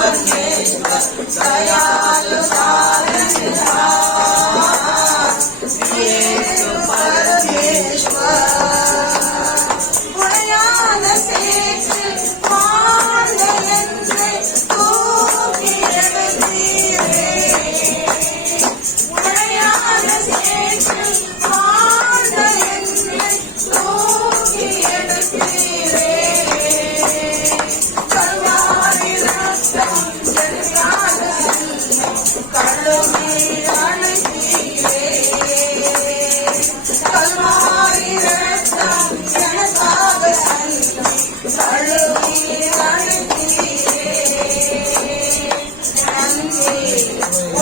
परमेश्वर दयालु तारनहार यीशु परमेश्वर उड़यान सेठ वाणयन्ने तूगी एडतीरे उड़यान सेठ वाणयन्ने तूगी एडतीरे कलवारी रक्तम जनकाल कलमे रणतीरे कलवारी रक्तम जनकाल कलमे रणतीरे नंदे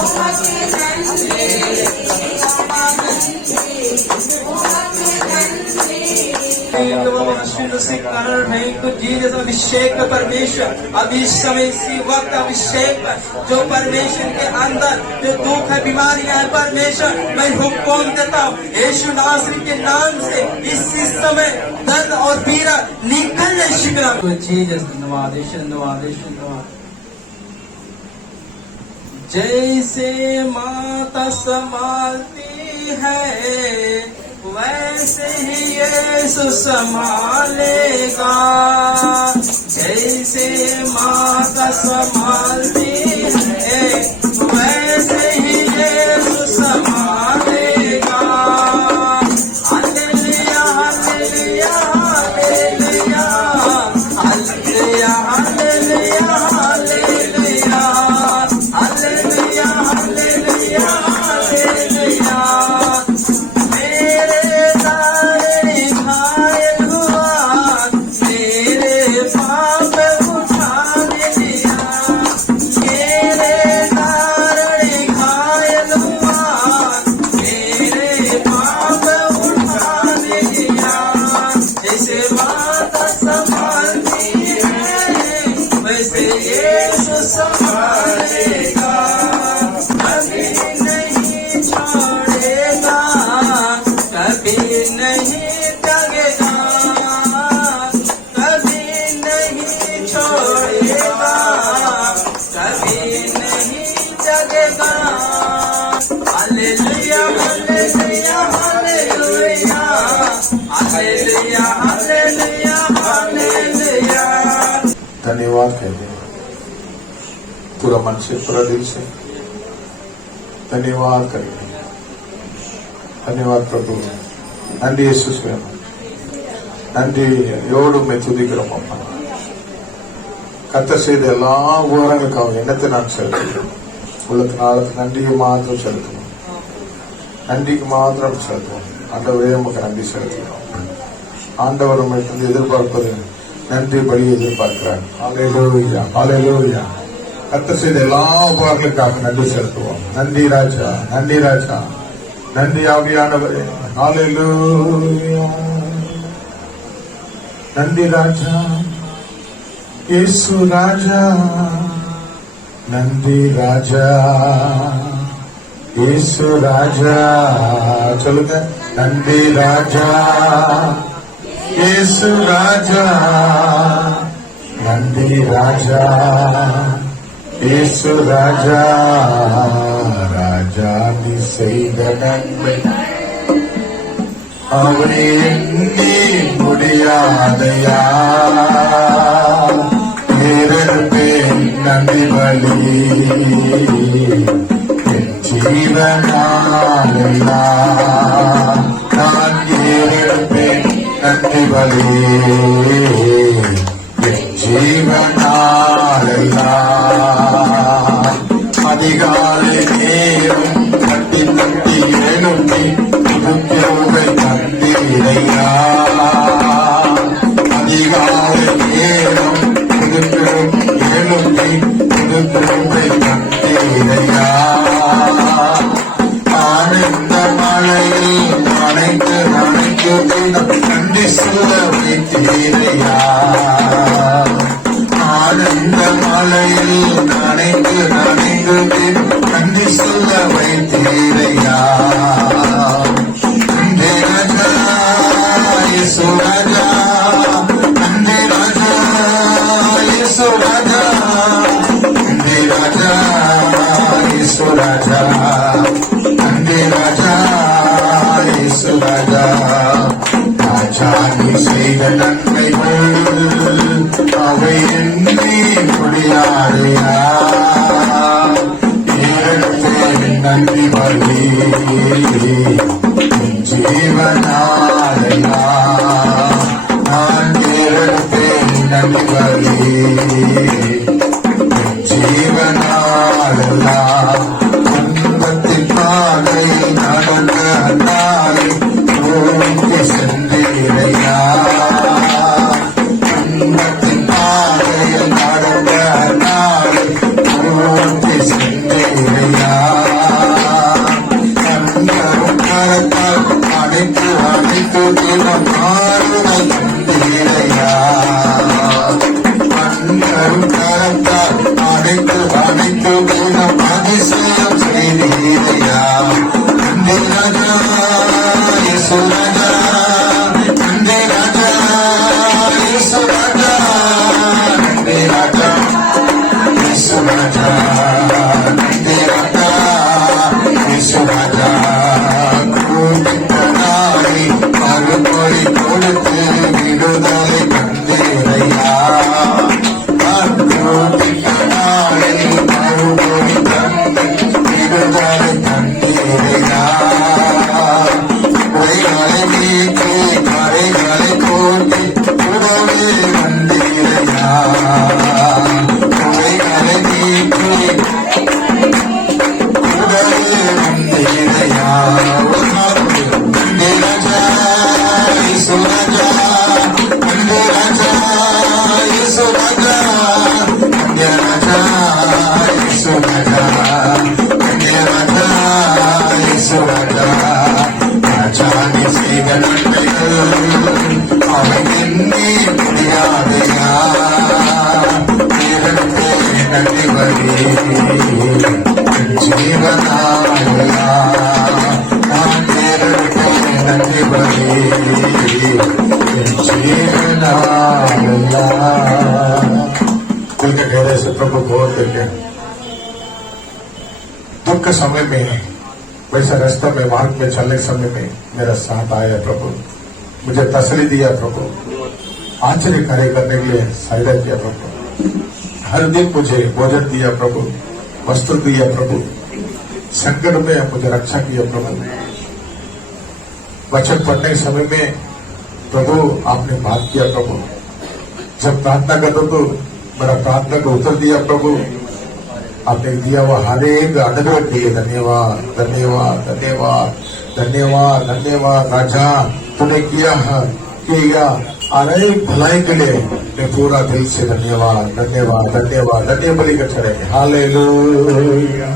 ओमके नंदे जीसस अभिषेक परमेश्वर अभी समय इसी वक्त अभिषेक जो परमेश्वर के अंदर जो दुख है बीमारियां है परमेश्वर मैं हुक्म देता हूँ यीशु नासरी के नाम से इसी समय दर्द और पीड़ा निकलने शिकरा जीसस धन्यवाद धन्यवाद धन्यवाद। जैसे माता संभालती है वैसे ही यीशु संभालेगा जैसे माता संभालती है वैसे ही यीशु संभालेगा hallelujah hallelujah hallelujah hallelujah hallelujah hallelujah hallelujah hallelujah hallelujah धन्यवाद कहते हैं पूरा मन से पूरा दिल से धन्यवाद करेंगे। धन्यवाद प्रभु नंदी यीशु நன்றி யோடுமை துதிக்கிறோம் அம்மா. கர்த்தர் செய்த எல்லா உபகாரங்களுக்காக எண்ணத்தை நான் செலுத்துகிறேன். உள்ளத்து நாளுக்கு நன்றிக்கு மாத்திரம் செலுத்தணும். நன்றிக்கு மாத்திரம் செலுத்துவோம். ஆண்டவரே நமக்கு நன்றி செலுத்துகிறோம். ஆண்டவர் நம்மை எதிர்பார்ப்பது நன்றி பலி எதிர்பார்க்கிறார். ஹல்லேலூயா ஹல்லேலூயா. கர்த்தர் செய்த எல்லா உபகாரங்களுக்காக நன்றி செலுத்துவோம். நன்றி ராஜா நன்றி ராஜா நன்றி ஆவியானவரே. ஹல்லேலூயா நன்றி ராஜா இயேசு ராஜா நன்றி ராஜா இயேசு ராஜா சொல்லுங்க. நன்றி ராஜா இயேசு ராஜா நன்றி ராஜா இயேசு ராஜா ராஜா நீ செய்த நன்மை அவனை எண்ணி முடியாதையா. நேரப்பேன் நன்றி பலி என் ஜீவனாலையா. நான் நேரப்பேன் நன்றி பலி என் ஜீவனாலையா. அதிகாலை நேரம் தட்டி தட்டி எழும்பி புதுக்கிழமை தந்தீரையா. அதிகாலை நேரம் புதுக்கிழமை எழும்பி புதுக்கிழமை தந்தீரையா. ஆனந்த மழையில் நனைந்து நனைந்து நன்றி சொல்ல வைத்தீரையா. நன்றி பலி ஜீவனாலெல்லாம் துன்பத்தின் பாதை நடந்த நாளை நோக்கி சென்றீரையா துன்பத்தின் பாதையில் நடந்த நாளை நோக்கி சென்றீரையா கண்ணரும் கரத்தால் அனைத்து அனைத்து தினம் மாறுதல் தந்தீரையா கண்ணரும் கரத்தால் அனைத்து அனைத்து தினம் அதிசயம் செய்தீரையா நன்றி ராஜா இயேசு ராஜா நன்றி ராஜா இயேசு ராஜா நன்றி ராஜா இயேசு ராஜா நன்றி ராஜா இயேசு ராஜா கூப்பிட்டனாய் மறுமொழி கொடுத்து விடுதலை கண்டீரையா கூப்பிட்டனாய் மறுமொழி தந்து விடுதலை கண்டீரையா குறைகளை நீக்கி கரைகளை போட்டி உடவே வந்தீரையா குறைகளை நீக்கி உடவே வந்தீரையா நன்றி ராஜா இயேசு ராஜா நன்றி ராஜா இயேசு ராஜா நன்றி ராஜா இயேசு ராஜா நன்றி ராஜா இயேசு ராஜா ராஜானி செய்த நன்மைகள் அவை எண்ணி முடியாதையா தேவனுக்கு நன்றி பலி ஜீவனாலெல்லா நான் தேவனுக்கு நன்றி பலி ஜீவனாலெல்லா दिल के गहरे से प्रभु गौर करके दुख के समय में वैसे रास्ते में मार्ग में चलने के समय में मेरा साथ आया प्रभु मुझे तसल्ली दिया प्रभु आश्चर्य कार्य करने के लिए सहायता किया प्रभु हर दिन मुझे भोजन दिया प्रभु वस्त्र दिया प्रभु संकट में मुझे रक्षा किया प्रभु वचन पढ़ने के समय में प्रभु आपने बात किया प्रभु जब प्रार्थना कर दो तो मेरा प्रार्थना को उत्तर दिया प्रभु आपने दिया हुआ हर एक अनुग्रह के लिए धन्यवाद धन्यवाद धन्यवाद धन्यवाद धन्यवाद राजा तूने किया अरे भलाई के लिए मैं पूरा दिल से धन्यवाद धन्यवाद धन्यवाद धन्य बलि का चढ़ेंगे हालेलुया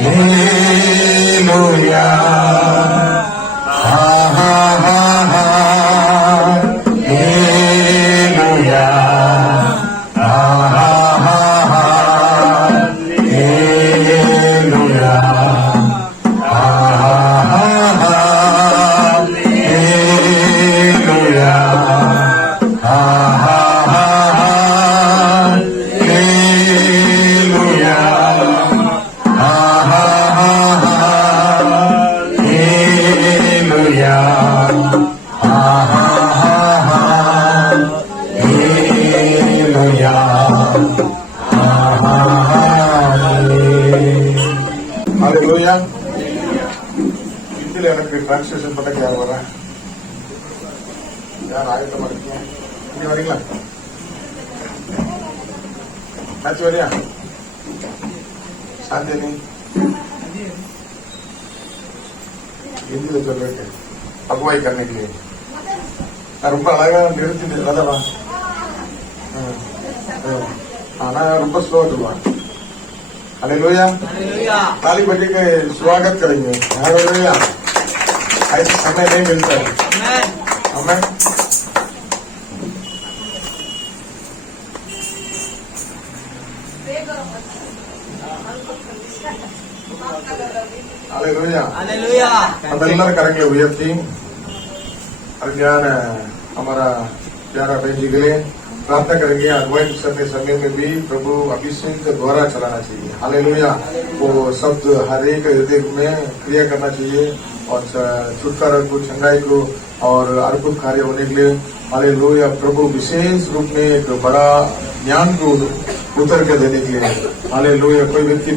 हालेलुया हालेलुया हिंदी எனக்கு டிரான்ஸ்லேஷன் பண்ண யார் வர யார் ஆயத்தமா இருக்கீங்க இங்க வரீங்களா மேட்ச் வரியா சாந்தினி हिंदी में चल रहे थे अगुवाई करने के लिए ரொம்ப அழகா நிறுத்தி அதவா ஆனா ரொம்ப ஸ்லோ சொல்லுவாங்க हालेलुया ताली बजे के स्वागत करेंगे हालेलुया ऐसा समय नहीं मिलता है हमें हालेलुया हालेलुया हम எல்லாரும் करेंगे उयर्ती और ज्ञान हमारा प्यारा बहन जी के लिए प्रार्थना करेंगे अगुवाई करने समय में भी प्रभु अभिषेक के द्वारा चलाना चाहिए हालेलुया वो शब्द हर एक हृदय में क्रिया करना चाहिए और छुटकारा को चंगाई को और अद्भुत कार्य होने के लिए हालेलुया प्रभु विशेष रूप में एक बड़ा ज्ञान को उतर के देने के लिए हालेलुया कोई व्यक्ति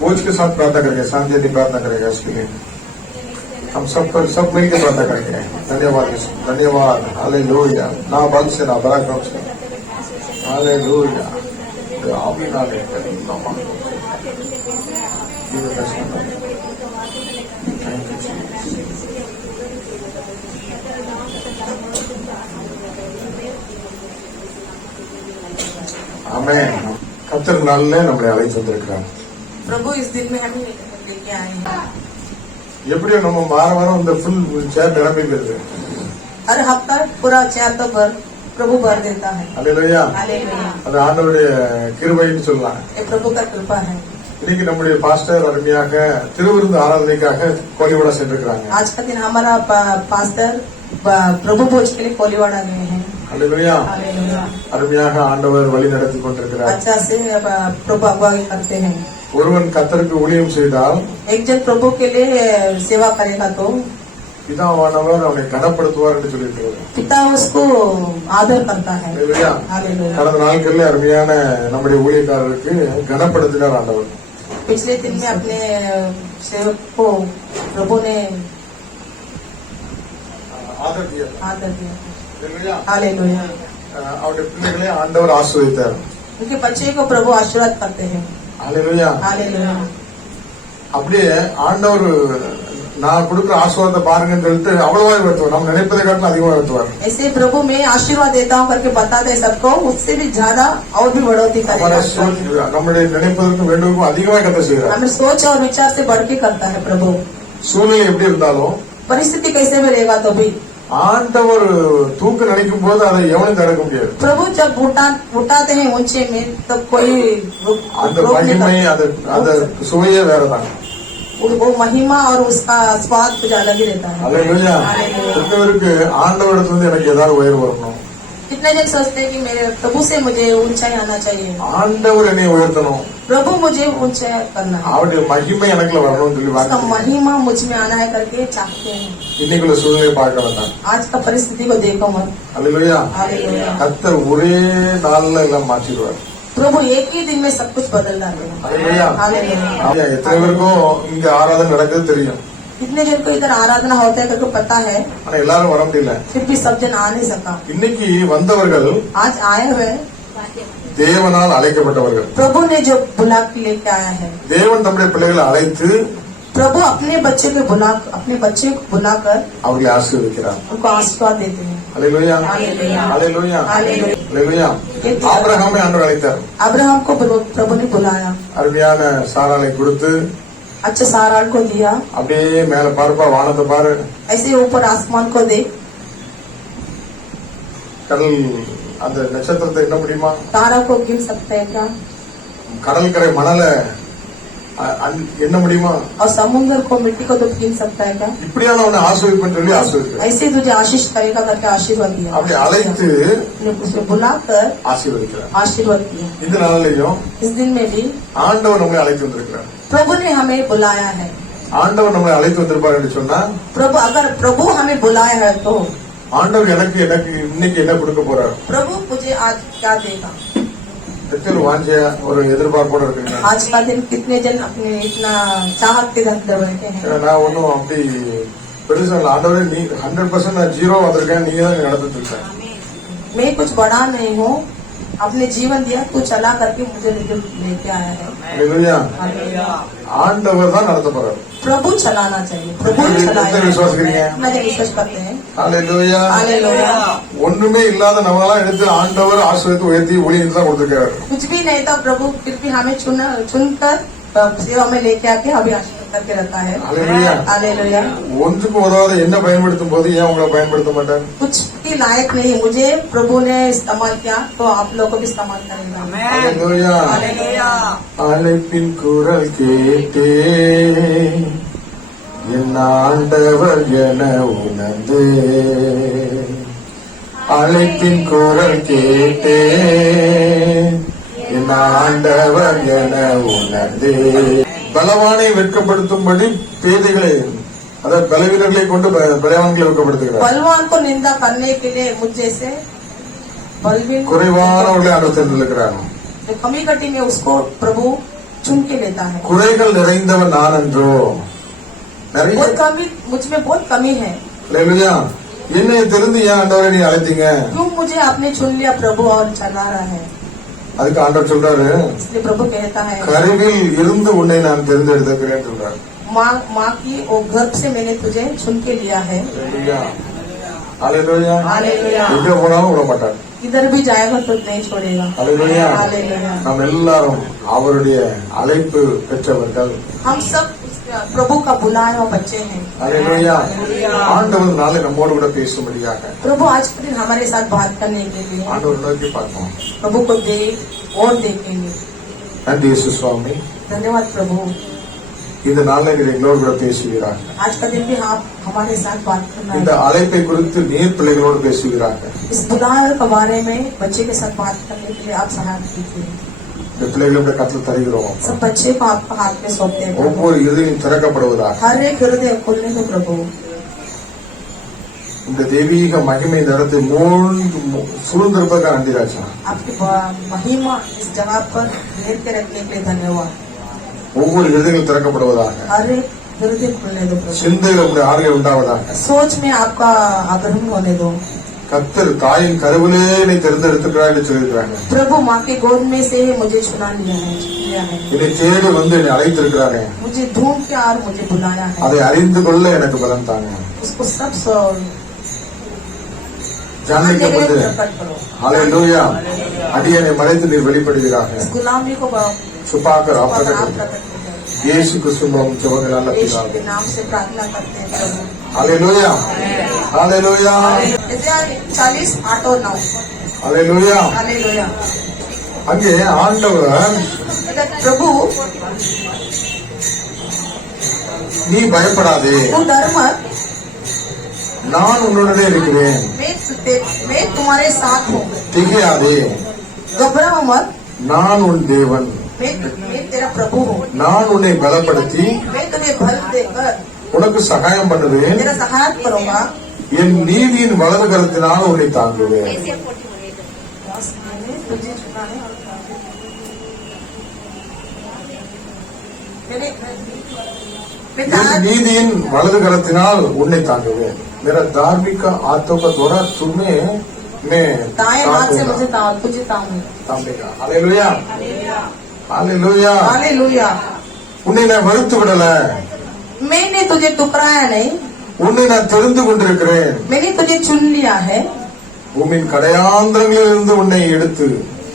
बोझ के साथ प्रार्थना करेगा शांति प्रार्थना करेगा इसके लिए हम सब मिलकर प्रार्थना करेंगे। धन्यवाद यीशु, धन्यवाद। हालेलुया। ना बल से ना पराक्रम से, हालेलुया। आमीनाले ஆமென். கர்த்தர் நல்ல நம்மளை அழைத்து வந்திருக்கிறார். प्रभु इस दिन में हमें लेके आए हैं। எப்படியும் நம்ம வாரம் இந்த ஃபுல் சேர் நிரம்பி போயிருது. हर हफ्ता पूरा चेयर तो प्रभु भर देता है। அல்லேலூயா. हालेलुया। அது ஆண்டவருடைய கிருபைன்னு சொல்லலாம். ये प्रभु का कृपा है। இன்னைக்கு நம்முடைய பாஸ்டர் அருமையாக திருவிருந்து ஆராதனைக்காக கோலிவாடா சென்றிருக்கிறாங்க. आज का दिन हमारा पास्टर प्रभु भोज के लिए कोलीवाड़ा गए हैं। அல்லேலூயா. हालेलुया। அருமையாக ஆண்டவர் வழி நடத்தி கொண்டிருக்கிறார். अच्छा से प्रभु अगुवाई करते हैं। ஒருவன் கர்த்தருக்கு ஊழியம் செய்தால் एक जन प्रभु के लिए सेवा करेगा तो பிதாவானவர் அவனை கனப்படுத்துவார் என்று சொல்லியிருக்கிறார். पिता उसको आदर करता है। அல்லேலூயா. हालेलुया। கடந்த நாட்களில் அருமையான நம்முடைய ஊழியக்காரருக்கு கனப்படுத்தினார் ஆண்டவர். पिछले दिन में अपने सेवक को प्रभु ने ஆதர் दिया. आदर दिया। அல்லேலூயா. हालेलुया। அவருடைய பிள்ளைகளை ஆண்டவர் ஆசீர்வதித்தார். उनके बच्चे को प्रभु आशीर्वाद करते हैं। அல்லேலூயா. हालेलुया। அப்படியே ஆண்டவர் நான் கொடுக்கிற ஆசீர்வாதத்தை பாருங்கன்னு சொல்லிட்டு அவ்வளவா வருத்துவார். நம்ம நினைப்பதை காட்டிலும் அதிகமா வருத்துவார். ऐसे प्रभु मैं आशीर्वाद देता हूँ करके बताते हैं सबको, उससे भी ज्यादा और भी बढ़ोतरी करेगा। நம்முடைய நினைப்பதற்கும் வேண்டுவதற்கும் அதிகமாக கத்த செய்கிறார். हमें सोच और विचार से बढ़ के करता है प्रभु। சூழ்நிலை எப்படி இருந்தாலும் परिस्थिति कैसे भी रहेगा तो भी ஆண்டவர் தூக்க நினைக்கும் போது அதை எவனும் தடுக்க முடியாது. प्रभु जब उठाते हैं ऊंचे में तब कोई அந்த மகிமை அந்த சுவையே வேறதான். वो महिमा और उसका स्वाद कुछ अलग ही रहता है। அல்லேலூயா. கிறிஸ்தவருக்கு ஆண்டவரிடத்துல இருந்து எனக்கு ஏதாவது உயர்வு வரணும். कितने जन सोचते हैं कि मेरे प्रभु से मुझे ऊंचाई आना चाहिए, ஆண்டவர் என்னை உயர்த்தணும், प्रभु मुझे ऊंचाई करना है, அவருடைய மகிமை எனக்குள்ள வரணும்னு சொல்லி उसका வாங்க. महिमा मुझ में आना है करके चाहते हैं। இன்னைக்குள்ள சூழ்நிலையை பார்க்க வேண்டாம். आज का परिस्थिति को देखो मत। அல்லேலூயா. हालेलुया। கர்த்தர் ஒரே நாள்ல எல்லாம் மாற்றிடுவார். प्रभु एक ही दिन में सब कुछ बदल डालेगा। அல்லேலூயா. हालेलुया। எத்தனை பேருக்கும் இங்க ஆராதனை நடக்குது தெரியும். कितने जन को इधर आराधना होता है करके पता है, ஆனா எல்லாரும் வர முடியல. फिर भी सब जन आ नहीं सका। இன்னைக்கு வந்தவர்கள் आज आए हुए தேவனால் அழைக்கப்பட்டவர்கள். प्रभु ने जो बुला के लेके आया है, தேவன் தம்முடைய பிள்ளைகளை அழைத்து प्रभु अपने बच्चे को बुलाकर அவர்களை ஆசீர்வதிக்கிறார். उनको आशीर्वाद देते हैं। அல்லேலூயா. हालेलुया। அல்லேலூயா. हालेलुया। அல்லேலூயா. ஆபிரகாமை ஆண்டவர் அழைத்தார். अब्राहम को प्रभु ने बुलाया, அருமையான சாராளை கொடுத்து अच्छा साराल को दिया, அப்படியே மேல பார்ப்பா வானத்தை பாரு, ऐसे ऊपर आसमान को देख, கடல் அந்த நட்சத்திரத்தை என்ன முடியுமா, तारा को गिन सकते हैं क्या, கடற்கரை மணலை என்ன முடியுமா, और समुद्र को मिट्टी को तो गिन सकता है क्या। இப்படியான அவனை ஆசீர்வதிப்பேன்னு சொல்லி ஆசீர்வதிக்கிறார். ऐसे तुझे आशीष करेगा करके आशीर्वाद दिया, அப்படி அழைத்து उसे बुलाकर ஆசீர்வதிக்கிறார். आशीर्वाद दिया। இந்த நாளிலையும் इस दिन में भी ஆண்டவர் நம்மளை அழைத்து வந்திருக்கிறார். प्रभु ने हमें बुलाया है। ஆண்டவர் நம்மளை அழைத்து வந்திருப்பார் என்று சொன்னா, प्रभु अगर प्रभु हमें बुलाया है तो ஆண்டவர் எனக்கு இன்னைக்கு என்ன கொடுக்க போறார், प्रभु मुझे आज क्या देगा। எத்தனை வாஞ்சிய ஒரு எதிர்பார்ப்போட இருக்குங்க. आज का दिन कितने जन अपने इतना चाहत के अंदर बैठे हैं। நான் ஒன்னும் அப்படி பெருசா இல்லை. ஆண்டவரே நீ 100% நான் ஜீரோ வந்திருக்கேன், நீங்க தான் நடந்துட்டு இருக்கேன். मैं कुछ बड़ा नहीं हूँ, अपने जीवन दिया तू चला करके मुझे लेके आया है। அல்லேலூயா. ஆண்டவர் தான் நடத்த போறார். प्रभु चलाना चाहिए, प्रभु कितने विश्वास करेंगे? विश्वास करते हैं। அல்லேலூயா. हालेलुया। ஒண்ணுமே இல்லாத நம்மளாம் எடுத்து ஆண்டவர் ஆசீர்வதித்து உயர்த்தி ஊழியம் தான் கொடுத்திருக்காரு. कुछ भी नहीं था, प्रभु फिर भी हमें चुनकर सेवा में लेके आके अभी आशीर्वाद करके रखा है। அல்லேலூயா. हालेलुया। ஒன்றுக்கு உதவாத என்ன பயன்படுத்தும் போது ஏன் உங்களை பயன்படுத்த மாட்டார்? कुछ की लायक नहीं, मुझे प्रभु ने इस्तेमाल किया तो आप लोगों को भी इस्तेमाल करेगा। அல்லேலூயா. हालेलुया। அழைப்பின் குரல் கேட்டே என் ஆண்டவர் என உணர்ந்து, அழைப்பின் குரல் கேட்டே என் ஆண்டவர் என உணர்ந்து, பலவானை வெட்கப்படுத்தும்படி பேதைகளை அதாவது பலவீனர்களை கொண்டு பலவான்களை வெட்கப்படுத்துகிறார். बलवान को निंदा करने के लिए मुझ जैसे बलवीन குறைவானவர்களை ஆண்டவர் தேர்ந்தெடுக்கிறார். जो कमी कटी में उसको प्रभु चुन के लेता है। குறைகள் நிறைந்தவன் நான் என்றோ, நிறைய बहुत कमी, मुझ में बहुत कमी है। அல்லேலூயா. என்னை தெரிந்து ஏன் ஆண்டவரை நீ அழைத்தீங்க? क्यों मुझे आपने चुन लिया प्रभु और चला रहा है? அதுக்கு ஆண்டவர் சொல்றாரு, इसलिए प्रभु कहता है கருவில் இருந்து உன்னை நான் தெரிந்தெடுத்திருக்கிறேன் சொல்றாரு. माँ की और गर्भ से मैंने तुझे चुन के लिया है। அல்லேலூயா. அல்லேலூயா. हालेलुया। எங்க போனாலும் விட மாட்டார். इधर भी जाएगा तो नहीं छोड़ेगा। அல்லேலூயா. हालेलुया। நாம் எல்லாரும் அவருடைய அழைப்பு பெற்றவர்கள். हम सब प्रभु का बुलाए हुआ बच्चे हैं। அல்லேலூயா. ஆண்டவர் நாளை நம்மோடு கூட பேசும்படியாக प्रभु आज के दिन हमारे साथ बात करने के लिए ஆண்டவர் நோக்கி பார்ப்போம். प्रभु को देख और देखेंगे। நன்றி இயேசு சுவாமி. धन्यवाद प्रभु। இந்த நாளில் நீர் எங்களோடு கூட பேசுகிறார். आज का दिन भी आप हमारे साथ बात करना இந்த है। அழைப்பை குறித்து நீர் பிள்ளைகளோடு பேசுகிறார். इस बुलाए के बारे में बच्चे के साथ बात करने के लिए आप सहायता कीजिए। இந்த பிள்ளைகளுடைய கற்று தருகிறோம். सब बच्चे को आपका हाथ में सौंपते हैं प्रभु। ஒவ்வொரு இதயம் திறக்கப்படுவதாக हर एक हृदय खोलने को प्रभु। இந்த தெய்வீக மகிமை நேரத்தை மூழ்கி சூழ்ந்திருப்பதற்காக நன்றி ராஜா. आपकी महिमा इस जगह पर घेर के रखने के लिए धन्यवाद। ஒவ்வொரு இதயங்கள் திறக்கப்படுவதாக, हर एक हृदय खोलने दो प्रभु। சிந்தையில் உடைய ஆறுகள் உண்டாவதாக. सोच में आपका आग्रह होने दो கர்த்தர் தாயின் கருவிலே நீ தெரிந்தெடுத்துக்கிறாய் என்று சொல்லியிருக்கிறாங்க. प्रभु। माँ के गोद में से ही मुझे चुना लिया है। என்னை தேடி வந்து என்னை அழைத்திருக்கிறாங்க. मुझे ढूंढ के और मुझे बुलाया है। அதை அறிந்து கொள்ள எனக்கு பலம் தாங்க. उसको सब ஜானிக்கப்பட்டு प्रकट करो। ஹalleluya. அடியனை மறைத்து நீர் வெளிப்படுகிறாங்க. इस गुलामी को சுபாக்கர் आप ஆப்ரகட் प्रकट करो। இயேசு கிறிஸ்துவின் ஜெபங்கள் நல்ல यीशु பிதாவே. के नाम से प्रार्थना करते हैं प्रभु। ஹalleluya. ஹalleluya. 40 8 और 9। ஹalleluya. हालेलुया। அங்கே ஆண்டவர் प्रभु நீ பயப்படாதே, तू डर मत, நான் உன்னுடனே இருக்கிறேன். मैं तुम्हारे साथ हूँ। திகையாதே, घबराओ मत, நான் உன் தேவன். मैं तेरा प्रभु हूँ। நான் உன்னை பலப்படுத்தி मैं तुम्हें बल देकर உனக்கு சகாயம் பண்ணுவேன். तेरा सहायता करूंगा। என் நீதியின் வலது கரத்தினால் உன்னை தாங்குவேன். मैंने तुझे चुना है और என் நீதியின் வலது கரத்தினால் உன்னை தாங்குவேன். मेरा धार्मिक हाथों का द्वारा तुम्हें मैं दाएं हाथ से मुझे तुझे தாங்குவேன். हालेलुया. हालेलुया. हालेलुया। உன்னை நான் வெறுத்து விடல, मैंने तुझे टुकराया नहीं, உன்னை நான் தெரிந்து கொண்டிருக்கிறேன். मैंने तुझे चुन लिया है। பூமியின் கடையாந்திரங்களில் இருந்து உன்னை எடுத்து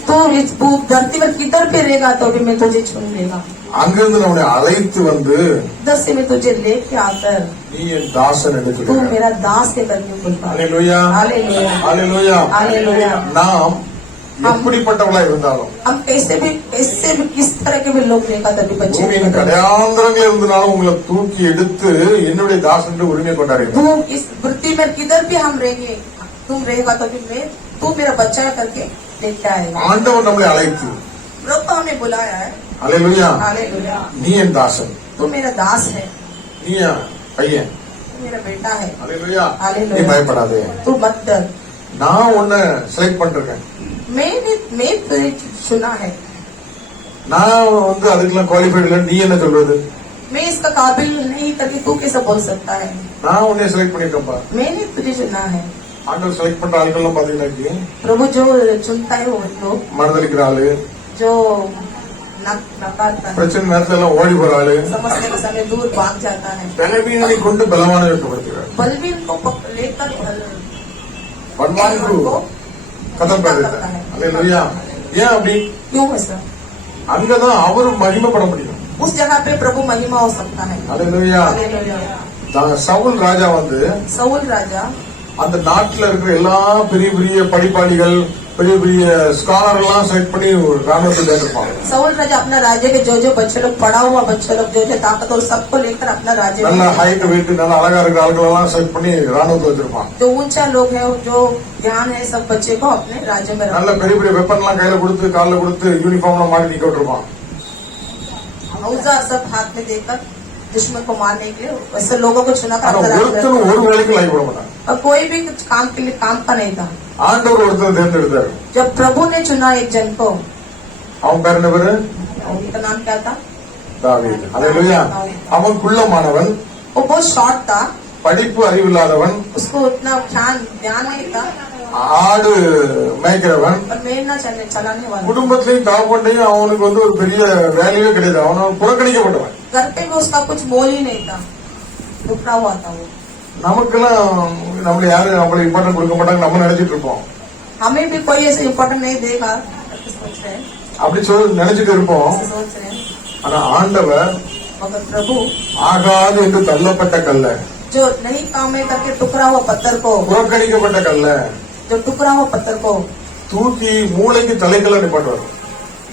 तो इस धरती पर किधर भी रहेगा तो भी मैं तुझे चुन लेगा। அங்கிருந்து நான் உன்னை அழைத்து வந்து उधर से मैं तुझे लेके आकर நீ என் தாசன் என்று तू சொல்கிறேன். मेरा दास के करके बोलता। हालेलुया. हालेलुया। हालेलुया. हालेलुया। நாம் எப்படிப்பட்டவளா இருந்தாலும், हम कैसे भी किस तरह के भी लोग रहेगा तभी बच्चे பூமியின் கடையாந்திரங்களில் இருந்தாலும் உங்களை தூக்கி எடுத்து என்னுடைய தாசன் என்று உரிமை கொண்டாடுகிறேன். तू इस पृथ्वी में किधर भी हम रहेंगे, तुम रहेगा तभी मैं तू मेरा बच्चा करके लेके आएगा। ஆண்டவர் நம்மளை அழைத்து प्रभु हमें बुलाया है। हालेलुया. हालेलुया। நீ என் தாசன், तू मेरा दास है, நீ என் பையன். तू मेरा बेटा है। हालेलुया. हालेलुया। நீ பயப்படாதே, तू मत डर, நான் உன்னை செலக்ட் பண்றேன். मैं तुझे चुना है। நான் அதுக்கெல்லாம் குவாலிஃபைட் இல்லை, நீ என்ன சொல்றது? मैं इसका काबिल नहीं करके तू कैसे बोल सकता है? நான் உன்னை செலக்ட் பண்ணிட்டேன்ப்பா. मैंने तुझे चुना है। ஆண்டவர் செலக்ட் பண்ற ஆட்கள்லாம் பாத்தீங்கன்னா प्रभु जो चुनता है वो लोग மனதளிக்கிற ஆளு, जो नकारता है, பிரச்சனை நேரத்துல எல்லாம் ஓடி போற ஆளு, समस्या के समय दूर भाग जाता है, பலவீனனை கொண்டு பலவான வைக்கப்படுகிறார். बलवीर को लेकर பன்மானுக்கு கதம் பெறுகிறார். அல்லேலூயா. ஏன் அப்படி? क्यों है सर? அங்கதான் அவர் மகிமைப்பட முடியும். उस जगह पे प्रभु महिमा हो सकता है। அல்லேலூயா. हालेलुया। சவுல் ராஜா सऊल राजा அந்த நாட்டுல இருக்கிற எல்லா பெரிய பெரிய படிப்பாளிகள், பெரிய பெரிய ஸ்காலர் எல்லாம் செலக்ட் பண்ணி ராணுவத்தில் இருப்பாங்க. सऊल राजा अपना राज्य के जो बच्चे लोग पढ़ा हुआ बच्चे लोग जो ताकतवर सबको लेकर अपना राज्य நல்ல ஹைட் வெயிட் நல்ல அழகா இருக்கிற ஆட்கள் எல்லாம் செலக்ட் பண்ணி ராணுவத்தில் வச்சிருப்பாங்க. जो ऊंचा लोग है जो ज्ञान है सब बच्चे को अपने राज्य में நல்ல பெரிய பெரிய வெப்பன் எல்லாம் கையில கொடுத்து காலில் கொடுத்து யூனிஃபார்ம் எல்லாம் மாட்டி நிக்க விட்டுருப்பான். औजार सब हाथ में देकर दुश्मन को मारने के लिए वैसे लोगों को चुना कर ஆனா ஒருத்தரும் ஒரு வேலைக்கு लाई போட மாட்டாங்க. और कोई भी कुछ काम के लिए काम का नहीं था। ஆண்டவர் ஒருத்தர் தேர்ந்தெடுத்தாரு. जब प्रभु ने चुना एक जन को, அவன் பேர் என்ன பேரு? उनका नाम क्या था? தாவீது. அல்லேலூயா. அவன் குள்ளமானவன், वो बहुत शॉर्ट था, படிப்பு அறிவில்லாதவன், उसको उतना ध्यान नहीं था ஆடு மேய்க்கிறவன், और मेरना चलाने वाला। குடும்பத்திலையும் தாப்பண்டையும் அவனுக்கு வந்து ஒரு பெரிய வேல்யூவே கிடையாது. அவன் புறக்கணிக்கப்பட்டவன். घर पे भी उसका कुछ बोल ही नहीं था, टुकड़ा हुआ था वो। நமக்கெல்லாம் நம்மள யாரும் நம்மள இம்பார்ட்டன்ட் கொடுக்க மாட்டாங்க நம்ம நினைச்சிட்டு இருப்போம். हमें भी कोई ऐसे इम्पोर्टेंट नहीं देगा करके सोच रहे हैं, அப்படி சொல்லி நினைச்சிட்டு இருப்போம். ऐसे सोच रहे हैं। ஆனா ஆண்டவர் मगर प्रभु ஆகாது என்று தள்ளப்பட்ட கல்ல, जो नहीं काम में करके टुकड़ा हुआ पत्थर को, புறக்கணிக்கப்பட்ட கல்ல जो टुकड़ा हुआ पत्थर को தூக்கி மூளைக்கு தலைக்கல்ல நிப்பாட்டுவார்.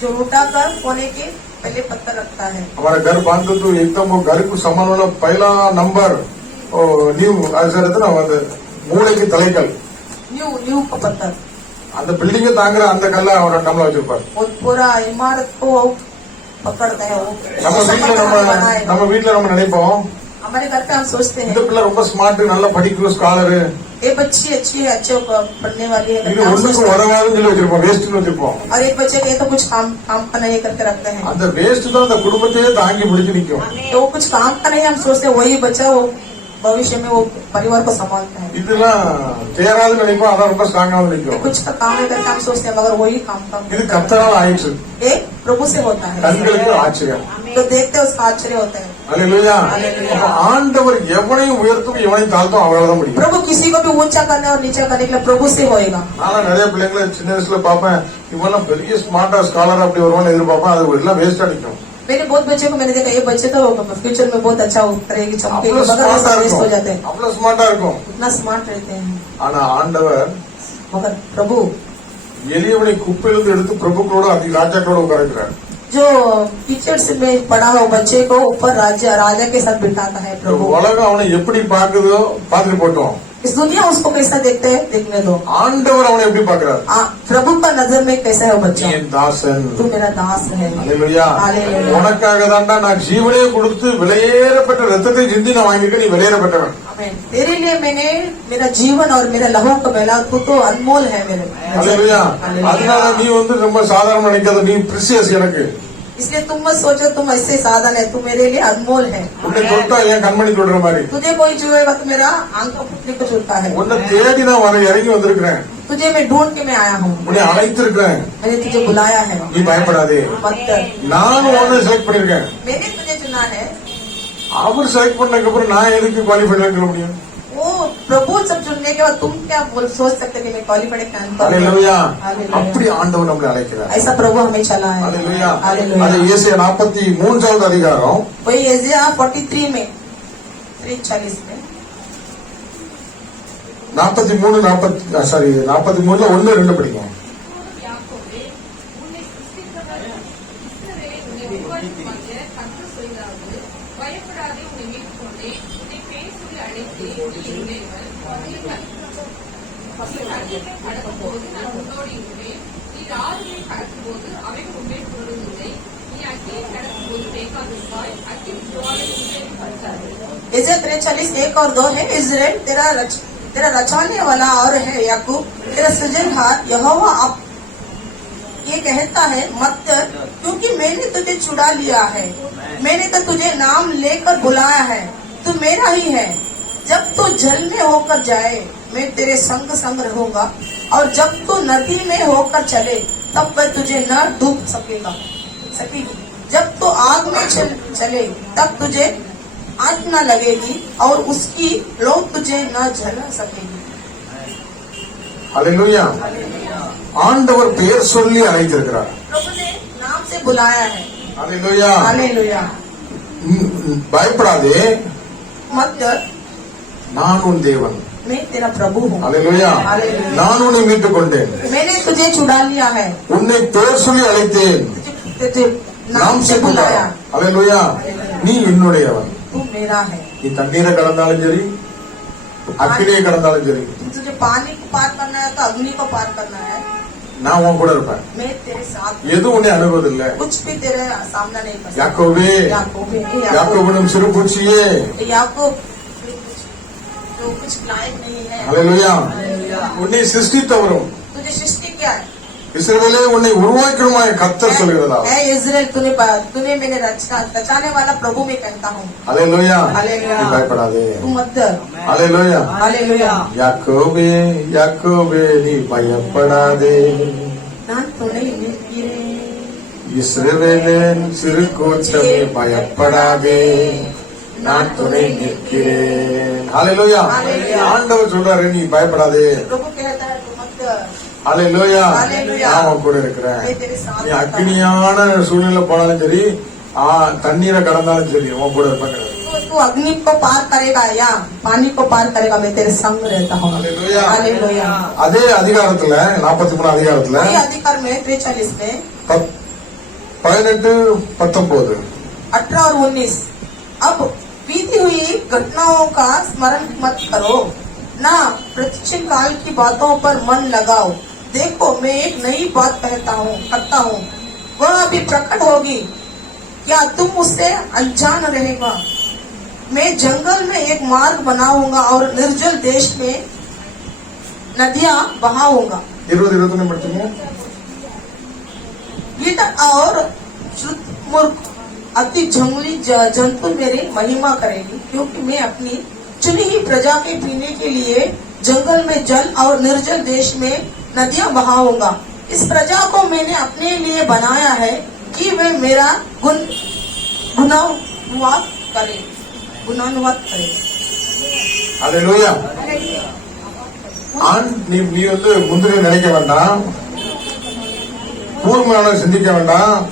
जो उठा कर कोने के पहले पत्थर रखता है। हमारा घर बांधते तो एकदम वो घर को संभालने वाला पहला नंबर न्यू रहता ना, மூளைக்கு தலைக்கல், न्यू का पत्थर, அந்த பில்டிங்க தாங்குற அந்த கல்ல அவர் நம்மள வச்சிருப்பார். वो पूरा इमारत को पकड़ता है वो। நம்ம வீட்டுல நம்ம நினைப்போம், हमारे घर पे हम सोचते हैं இந்த பிள்ளை ரொம்ப ஸ்மார்ட், நல்லா படிக்கிற ஸ்காலரு, ये बच्ची अच्छी है, अच्छे पढ़ने वाली है, இது ஒண்ணுக்கு உதவாதுன்னு சொல்லி வச்சிருப்போம், வேஸ்ட்னு வச்சிருப்போம். और एक बच्चे के तो कुछ काम का नहीं करके रखते हैं, அந்த வேஸ்ட் தான் அந்த குடும்பத்தையே தாங்கி பிடிச்சு நிக்கும். तो वो कुछ काम का नहीं, हम सोचते हैं वही बच्चा वो भविष्य में वो परिवार को संभालता है। இதெல்லாம் தேராதுன்னு நினைப்போம், அதான் ரொம்ப ஸ்ட்ராங்காவும் நிக்கும். कुछ का काम नहीं करके हम सोचते हैं, मगर वही काम இது கர்த்தரால் ஆயிடுச்சு. ये प्रभु से होता है, கண்களுக்கு ஆச்சரியம். तो देखते हैं उसका आश्चर्य होता है। அல்லேலூயா. அல்லேலூயா. அப்ப ஆண்டவர் எவனையும் உயர்த்தும் எவனையும் தாழ்த்தும் அவரால் தான் முடியும். प्रभु किसी को भी ऊंचा करने और नीचा करने के लिए प्रभु से होएगा। நான் நிறைய பிள்ளைங்களை சின்ன வயசுல பாப்பேன், இவெல்லாம் பெரிய ஸ்மார்ட்டா ஸ்காலர் அப்படி வருவான்னு எதிர்பார்ப்பேன், அது எல்லாம் வேஸ்டா நிக்கும். मेरे बहुत बच्चे को मैंने देखा, ये बच्चे तो फ्यूचर में बहुत अच्छा करेगी, चमकेगी, அவ்வளவு मगर ஸ்மார்ட்டா ऐसा वेस्ट हो जाते இருக்கும், हैं, அவ்வளவு ஸ்மார்ட்டா இருக்கும். इतना स्मार्ट रहते हैं। ஆனா ஆண்டவர் मगर प्रभु எளியவனை குப்பையிலிருந்து எடுத்து பிரபுக்களோட அதிக ராஜாக்களோட உட்காருக்கிறார். जो टीचर्स में पढ़ा हुआ बच्चे को ऊपर राजा के साथ बिठाता है प्रभु। உலகம் அவனை எப்படி பாக்குதோ பாத்துட்டு போட்டோம், इस दुनिया उसको कैसा देखते हैं देखने दो, ஆண்டவர் அவனை எப்படி பாக்குறார்? प्रभु का नजर में कैसा है वो बच्चा, என் தாசன். तू मेरा दास है। அல்லேலூயா. அல்லேலூயா. உனக்காக தான்டா நான் ஜீவனே கொடுத்து விலையேறப்பட்ட ரத்தத்தை சிந்தி நான் வாங்கியிருக்கேன், நீ விலையேறப்பட்டவன். आमीन। तेरे लिए मैंने मेरा जीवन और मेरा लहू को मिला, तू तो अनमोल है मेरे। அல்லேலூயா. அதனால நீ வந்து ரொம்ப சாதாரண நினைக்காத, நீ பிரிசியஸ் எனக்கு. इसलिए तुम मत सोचो तुम ऐसे साधन है, तू मेरे लिए अनमोल है। உன்னை தொட்டா என் கண்மணி தொடுற மாதிரி. तुझे कोई छुएगा तो मेरा आंख पुतली को छूता है। உன்னை தேடி நான் வர இறங்கி வந்திருக்கிறேன், तुझे मैं ढूंढ के मैं आया हूँ, உன்னை அழைத்திருக்கிறேன், मैंने तुझे बुलाया है, நீ பயப்படாதே. मत डर, நான் உன்னை செலக்ட் பண்ணிருக்கேன். मैंने तुझे चुना है। அவர் செலக்ட் பண்ணதுக்கு அப்புறம் நான் எதுக்கு குவாலிஃபைட் ஆக முடியும்? वो प्रभु सब चुनने के बाद तुम क्या सोच सकते कि मैं क्वालिफाइड कैन அல்லேலூயா. हालेलुया। அப்படி ஆண்டவர் நம்மளை அழைக்கிறார். ऐसा प्रभु हमें चला है। அல்லேலூயா. हालेलुया। அது ஏசாயா 43வது அதிகாரம் वही एजिया 43 में 3:40 में 43 43 1 2 படிக்கும். யாக்கோபே, உன்னை சிருஷ்டித்தவர் இஸ்ரவேலே, உன்னை உருவாக்கிய கர்த்தர் சொல்கிறாரு, பயப்படாதே, உன்னை மீட்டுக்கொண்டேன், உன்னை பேர் சொல்லி அழைத்தேன், நீ என்னுடையவன். நீ நதிகளை கடக்கும்போது நான் உன்னோடு இருந்தேன், நீ ஆறுகளை கடக்கும்போது அவைகள் உன்மேல் புரளுவதில்லை, நீ அக்கினியை கடக்கும்போது வேகாதிருப்பாய், அக்கினி ஜுவாலை உன்மேல் பற்றாது। एजिया 43 1 और 2 है। इज़राइल तेरा रचाने वाला और है याकूब तेरा सृजनहार यहोवा अब ये कहता है, मत डर, क्योंकि मैंने तुझे चुरा लिया है, मैंने तो तुझे नाम लेकर बुलाया है, तू मेरा ही है। जब तू जल में होकर जाए मैं तेरे संग संग रहूंगा, और जब तू नदी में होकर चले तब वह तुझे न डूब सकेगी। जब तू आग में चले तब तुझे आग न लगेगी, और उसकी लौ तुझे न जला सकेगी। அல்லேலூயா. ஆண்டவர் பெயர் சொல்லி அழைத்திருக்கிறார். प्रभु ने नाम से बुलाया है। அல்லேலூயா. हालेलुया। பயப்படாதே, मत डर, நான் உன் தேவன். मैं तेरा प्रभु हूँ। அல்லேலூயா. हालेलुया। நான் உன்னை மீட்டுக் கொண்டேன், मैंने तुझे छुड़ा लिया है, உன்னை பெயர் சொல்லி அழைத்தேன், तुझे नाम நாம் से बुलाया, அல்லேலூயா. நீ என்னுடையவன். तू मेरा है। நீ தண்ணீரை கடந்தாலும் சரி, அக்கினியை கடந்தாலும் சரி, तुझे पानी को पार करना है तो अग्नि को पार करना है, நான் உன் கூட இருப்பேன். मैं तेरे साथ हूँ। எதுவும் உன்னை அணுகுவதில்லை. कुछ भी तेरे सामना नहीं कर सकता। யாக்கோபே, யாக்கோபுனும் சிறு பூச்சியே, याकूब तो कुछ लायक नहीं है। அல்லேலூயா. हालेलुया। உன்னை சிருஷ்டித்தவரும் तुझे सृष्टि क्या है, இஸ்ரவேலே உன்னை உருவாக்கிடுமாய் கர்த்தர் சொல்கிறதா. ऐ इज़राइल तूने मैंने रचाने वाला प्रभु मैं कहता हूँ. அல்லேலூயா. हालेलुया. நீ பயப்படாதே. तू मत डर. அல்லேலூயா. हालेलुया. யாக்கோபே யாக்கோபே நீ பயப்படாதே. நான் துணை நிற்கிறேன். இஸ்ரவேலின் சிறு கூட்டமே பயப்படாதே, நான் துணை நிற்கிறேன். ஹalleluya. ஆண்டவர் சொல்றாரு நீ பயப்படாதே. प्रभु कहता है तू मत डर. ஹalleluya. ஹalleluya. நான் உன் கூட இருக்கிறேன். मैं तेरे साथ நீ हूँ. அக்னியான சூழ்நிலை போனாலும் சரி, தண்ணீரை கடந்தாலும் சரி, உன் கூட இருப்பேன். तू अग्नि को पार करेगा या पानी को पार करेगा, मैं तेरे संग रहता हूँ. ஹalleluya. हालेलुया. அதே அதிகாரத்துல 43 அதிகாரத்துல वही अधिकार में 43 में 18, 19 18 और 19 अब बीती हुई घटनाओं का स्मरण मत करो, ना प्रतीक्षण काल की बातों पर मन लगाओ. देखो मैं एक नई बात करता हूँ, वह अभी प्रकट होगी, क्या तुम उससे अनजान रहेगा. मैं जंगल में एक मार्ग बनाऊंगा और निर्जल देश में नदियां बहाऊंगा. 20-21 படிச்சீங்க. कीट और शुतुर्मुर्ग अति जंगली जंतु मेरी महिमा करेगी, क्योंकि मैं अपनी चुनी हुई प्रजा के पीने के लिए जंगल में जल और निर्जल देश में नदियां बहाऊंगा. इस प्रजा को मैंने अपने लिए बनाया है कि वे मेरा गुणानुवाद करे. ஹalleluya. நீ வந்து முந்திரி நினைக்க வேண்டாம், கூர்மையான சிந்திக்க வேண்டாம்.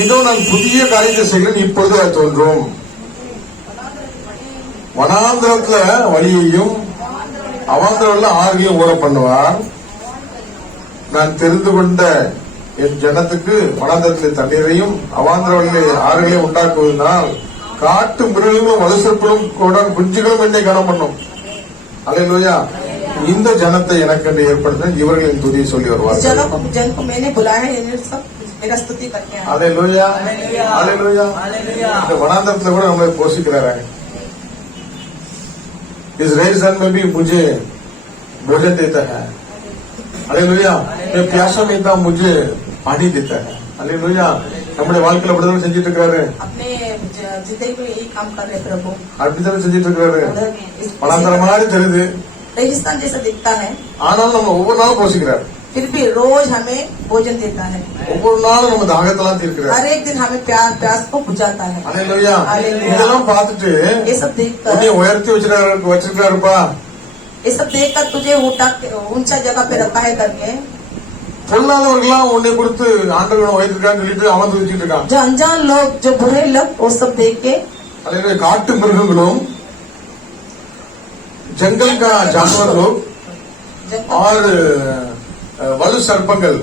இதோ நான் புதிய காரியத்தை செய்கிறேன், இப்பொழுது அது தோன்றும். வனாந்திரத்துல வழியையும் அவாந்திரத்துல ஆறுகளையும் ஓட பண்ணுவார். நான் தெரிந்து கொண்ட என் ஜனத்துக்கு வனாந்திரத்தில் தண்ணீரையும் அவாந்திர வழியிலே ஆறுகளையும் உண்டாக்குவதனால் காட்டு மிருகங்களும் வலுசற்புகளும் கூட குஞ்சுகளும் என்னை கனம் பண்ணும். அல்லேலூயா. இந்த ஜனத்தை எனக்கு என்று ஏற்படுத்த இவர்களின் துதியை சொல்லி வருவார். அல்லேலூயா. அல்லேலூயா. இந்த வனாந்தரத்துல கூட நம்மளை போஷிக்கிறாரு. इस रेसन में भी मुझे भोजन देता है. அல்லேலூயா. मैं प्यासा में था, मुझे पानी देता है. அல்லேலூயா. நம்முடைய வாழ்க்கையில அப்படிதான் செஞ்சிட்டு இருக்காரு. अपने जिंदगी में यही काम कर रहे प्रभु. அப்படிதான் செஞ்சிட்டு இருக்காரு. வனாந்தரம் மாதிரி தெரியுது, रेगिस्तान जैसा दिखता है, ஆனாலும் நம்ம ஒவ்வொரு நாளும் போஷிக்கிறார். फिर भी रोज हमें भोजन देता है. ஒவ்வொரு நாளும் நம்ம தாகத்தெல்லாம் தீர்க்கிறார். हर एक दिन हमें प्यास को बुझाता है. அல்லேலூயா. हालेलुया. இதெல்லாம் பார்த்துட்டு ये सब देखकर உன்னை உயர்த்தி வச்சிருக்காருப்பா. ये सब देखकर तुझे ऊंचा जगह पे रखा है करके பொல்லாதவர்கள்லாம் உன்னை குறித்து ஆண்டவன் உயர்த்திருக்கான்னு சொல்லிட்டு அவன் துதிச்சிட்டு இருக்கான். जो अनजान लोग, जो बुरे लोग, वो सब देख के அல்லேலூயா. காட்டு மிருகங்களும் जंगल का जानवर लोग और वलु सर्पंगल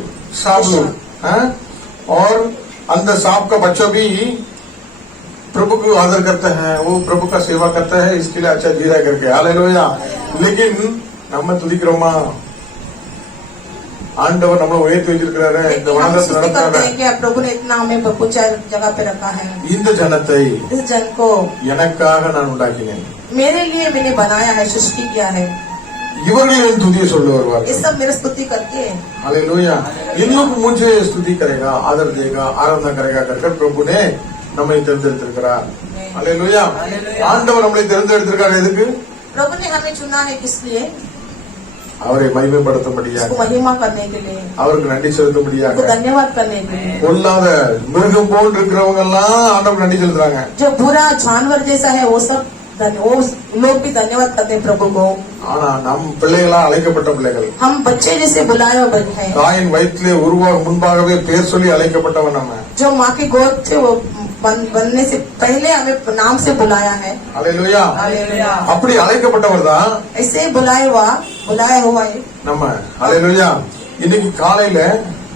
सांप लोग हैं, और अंदर सांप का बच्चा भी प्रभु को आदर करता है, वो प्रभु का सेवा करता है, इसके लिए अच्छा जी रहा करके. हालेलुया. लेकिन நம்ம துதிக்கிறோமா? ஆண்டவர் நம்மளை உயர்த்தி வச்சிருக்கிறாரு. இந்த வனாந்தரத்தில் நடக்கிறாரு. प्रभु ने इतना हमें ऊंचा जगह पे रखा है. இந்த ஜனத்தை इस जन को எனக்காக நான் உண்டாக்கினேன், मेरे लिए मैंने बनाया है, सृष्टि किया है. இவர்கள் என் துதியை சொல்ல வருவார்கள். ये सब मेरा स्तुति करके हालेलुया. इन लोग मुझे स्तुति करेगा, आदर देगा, आराधना करेगा करके प्रभु ने நம்மை தேர்ந்தெடுத்திருக்கிறார். हालेलुया. ஆண்டவர் நம்மளை தேர்ந்தெடுத்திருக்கார். எதுக்கு? प्रभु ने हमें चुना है, किस लिए? அவரை மகிமைப்படுத்தும்படியாக, उसको महिमा करने के लिए, அவருக்கு நன்றி செலுத்தும்படியாக. उसको धन्यवाद करने के लिए. பொல்லாத மிருகம் போன்று இருக்கிறவங்க எல்லாம் ஆண்டவர் நன்றி செலுத்துறாங்க. जो बुरा जानवर जैसा है वो सब वो लोग भी धन्यवाद करते हैं प्रभु को. ஆனா நம் பிள்ளைகளா அழைக்கப்பட்ட பிள்ளைகள், हम बच्चे जैसे बुलाए हुए हैं, தாயின் வயிற்றிலே உருவாக முன்பாகவே பேர் சொல்லி அழைக்கப்பட்டவன் நம்ம. जो माँ की गोद से वो बनने से पहले हमें नाम से बुलाया है. हालेलुया. हालेलुया. அப்படி அழைக்கப்பட்டவர் தான் ऐसे बुलाया हुआ है நம்ம. हालेलुया. இன்னைக்கு காலையில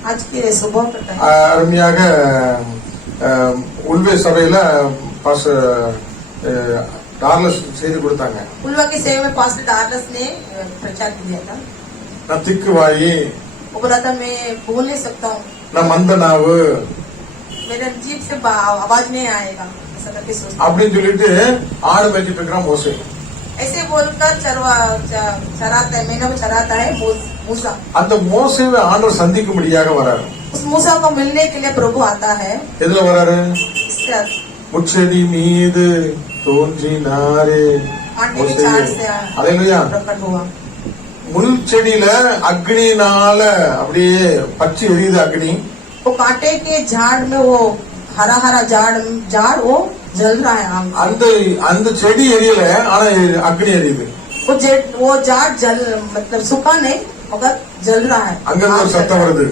आज की सुबह का टाइम அருமையாக உள்வே சபையில பாஸ் டார்லஸ் செய்தி கொடுத்தாங்க. उल्वा की सेवा में पास्टर डार्लस ने प्रचार किया था. நான் திக்கு வாயி, वो बोला था मैं बोल नहीं सकता हूँ, நான் மந்த நாவு मेरे जीभ से आवाज नहीं आएगा, ऐसा करके सोचता. அப்படின்னு சொல்லிட்டு ஆடு மேய்ச்சிட்டு இருக்கிறான் மோசே. ऐसे बोलकर चराता है, मेनों को चराता है मूसा। அந்த மோசேவை ஆண்டவர் சந்திக்கும்படியாக வராரு. उस मूसा को मिलने के लिए प्रभु आता है। எதுல வராரு? इससे முச்செடி மீது தோன்றினாரே आटे के चार से அல்லேலூயா. प्रकट हुआ। முள் செடியில அக்னினால அப்படியே பச்சை எரியுது அக்னி. वो कांटे के झाड़ में वो हरा हरा झाड़ वो जल रहा है आम से। அந்த செடி எரியல, ஆனா அக்னி எரியுது. वो झाड़ जल मतलब सूखा नहीं मगर जल रहा है। அங்க ஒரு சத்தம் வருது.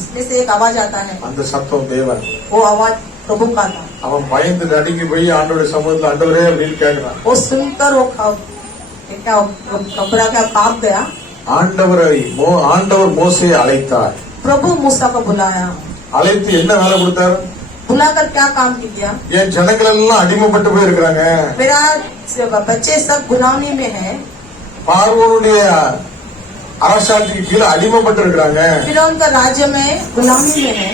इसमें से एक आवाज आता है, அந்த சத்தம் தேவன். वो आवाज प्रभु का था। அவன் பயந்து நடுங்கி போய் ஆண்டவருடைய சமூகத்துல ஆண்டவரே அப்படின்னு கேட்கிறான். वो सुनकर वो क्या कपड़ा क्या कांप गया। ஆண்டவர் மோசேயை அழைத்தார். प्रभु मूसा को बुलाया। அழைத்து என்ன வேலை கொடுத்தார்? बुलाकर क्या काम किया? என் ஜனங்கள் எல்லாம் அடிமைப்பட்டு போயிருக்கிறாங்க. मेरा बच्चे सब गुलामी में है। பார்வோனுடைய அரசாட்சிக்கு கீழே அடிமைப்பட்டு இருக்கிறாங்க. फिरौन का राज्य में गुलामी में है।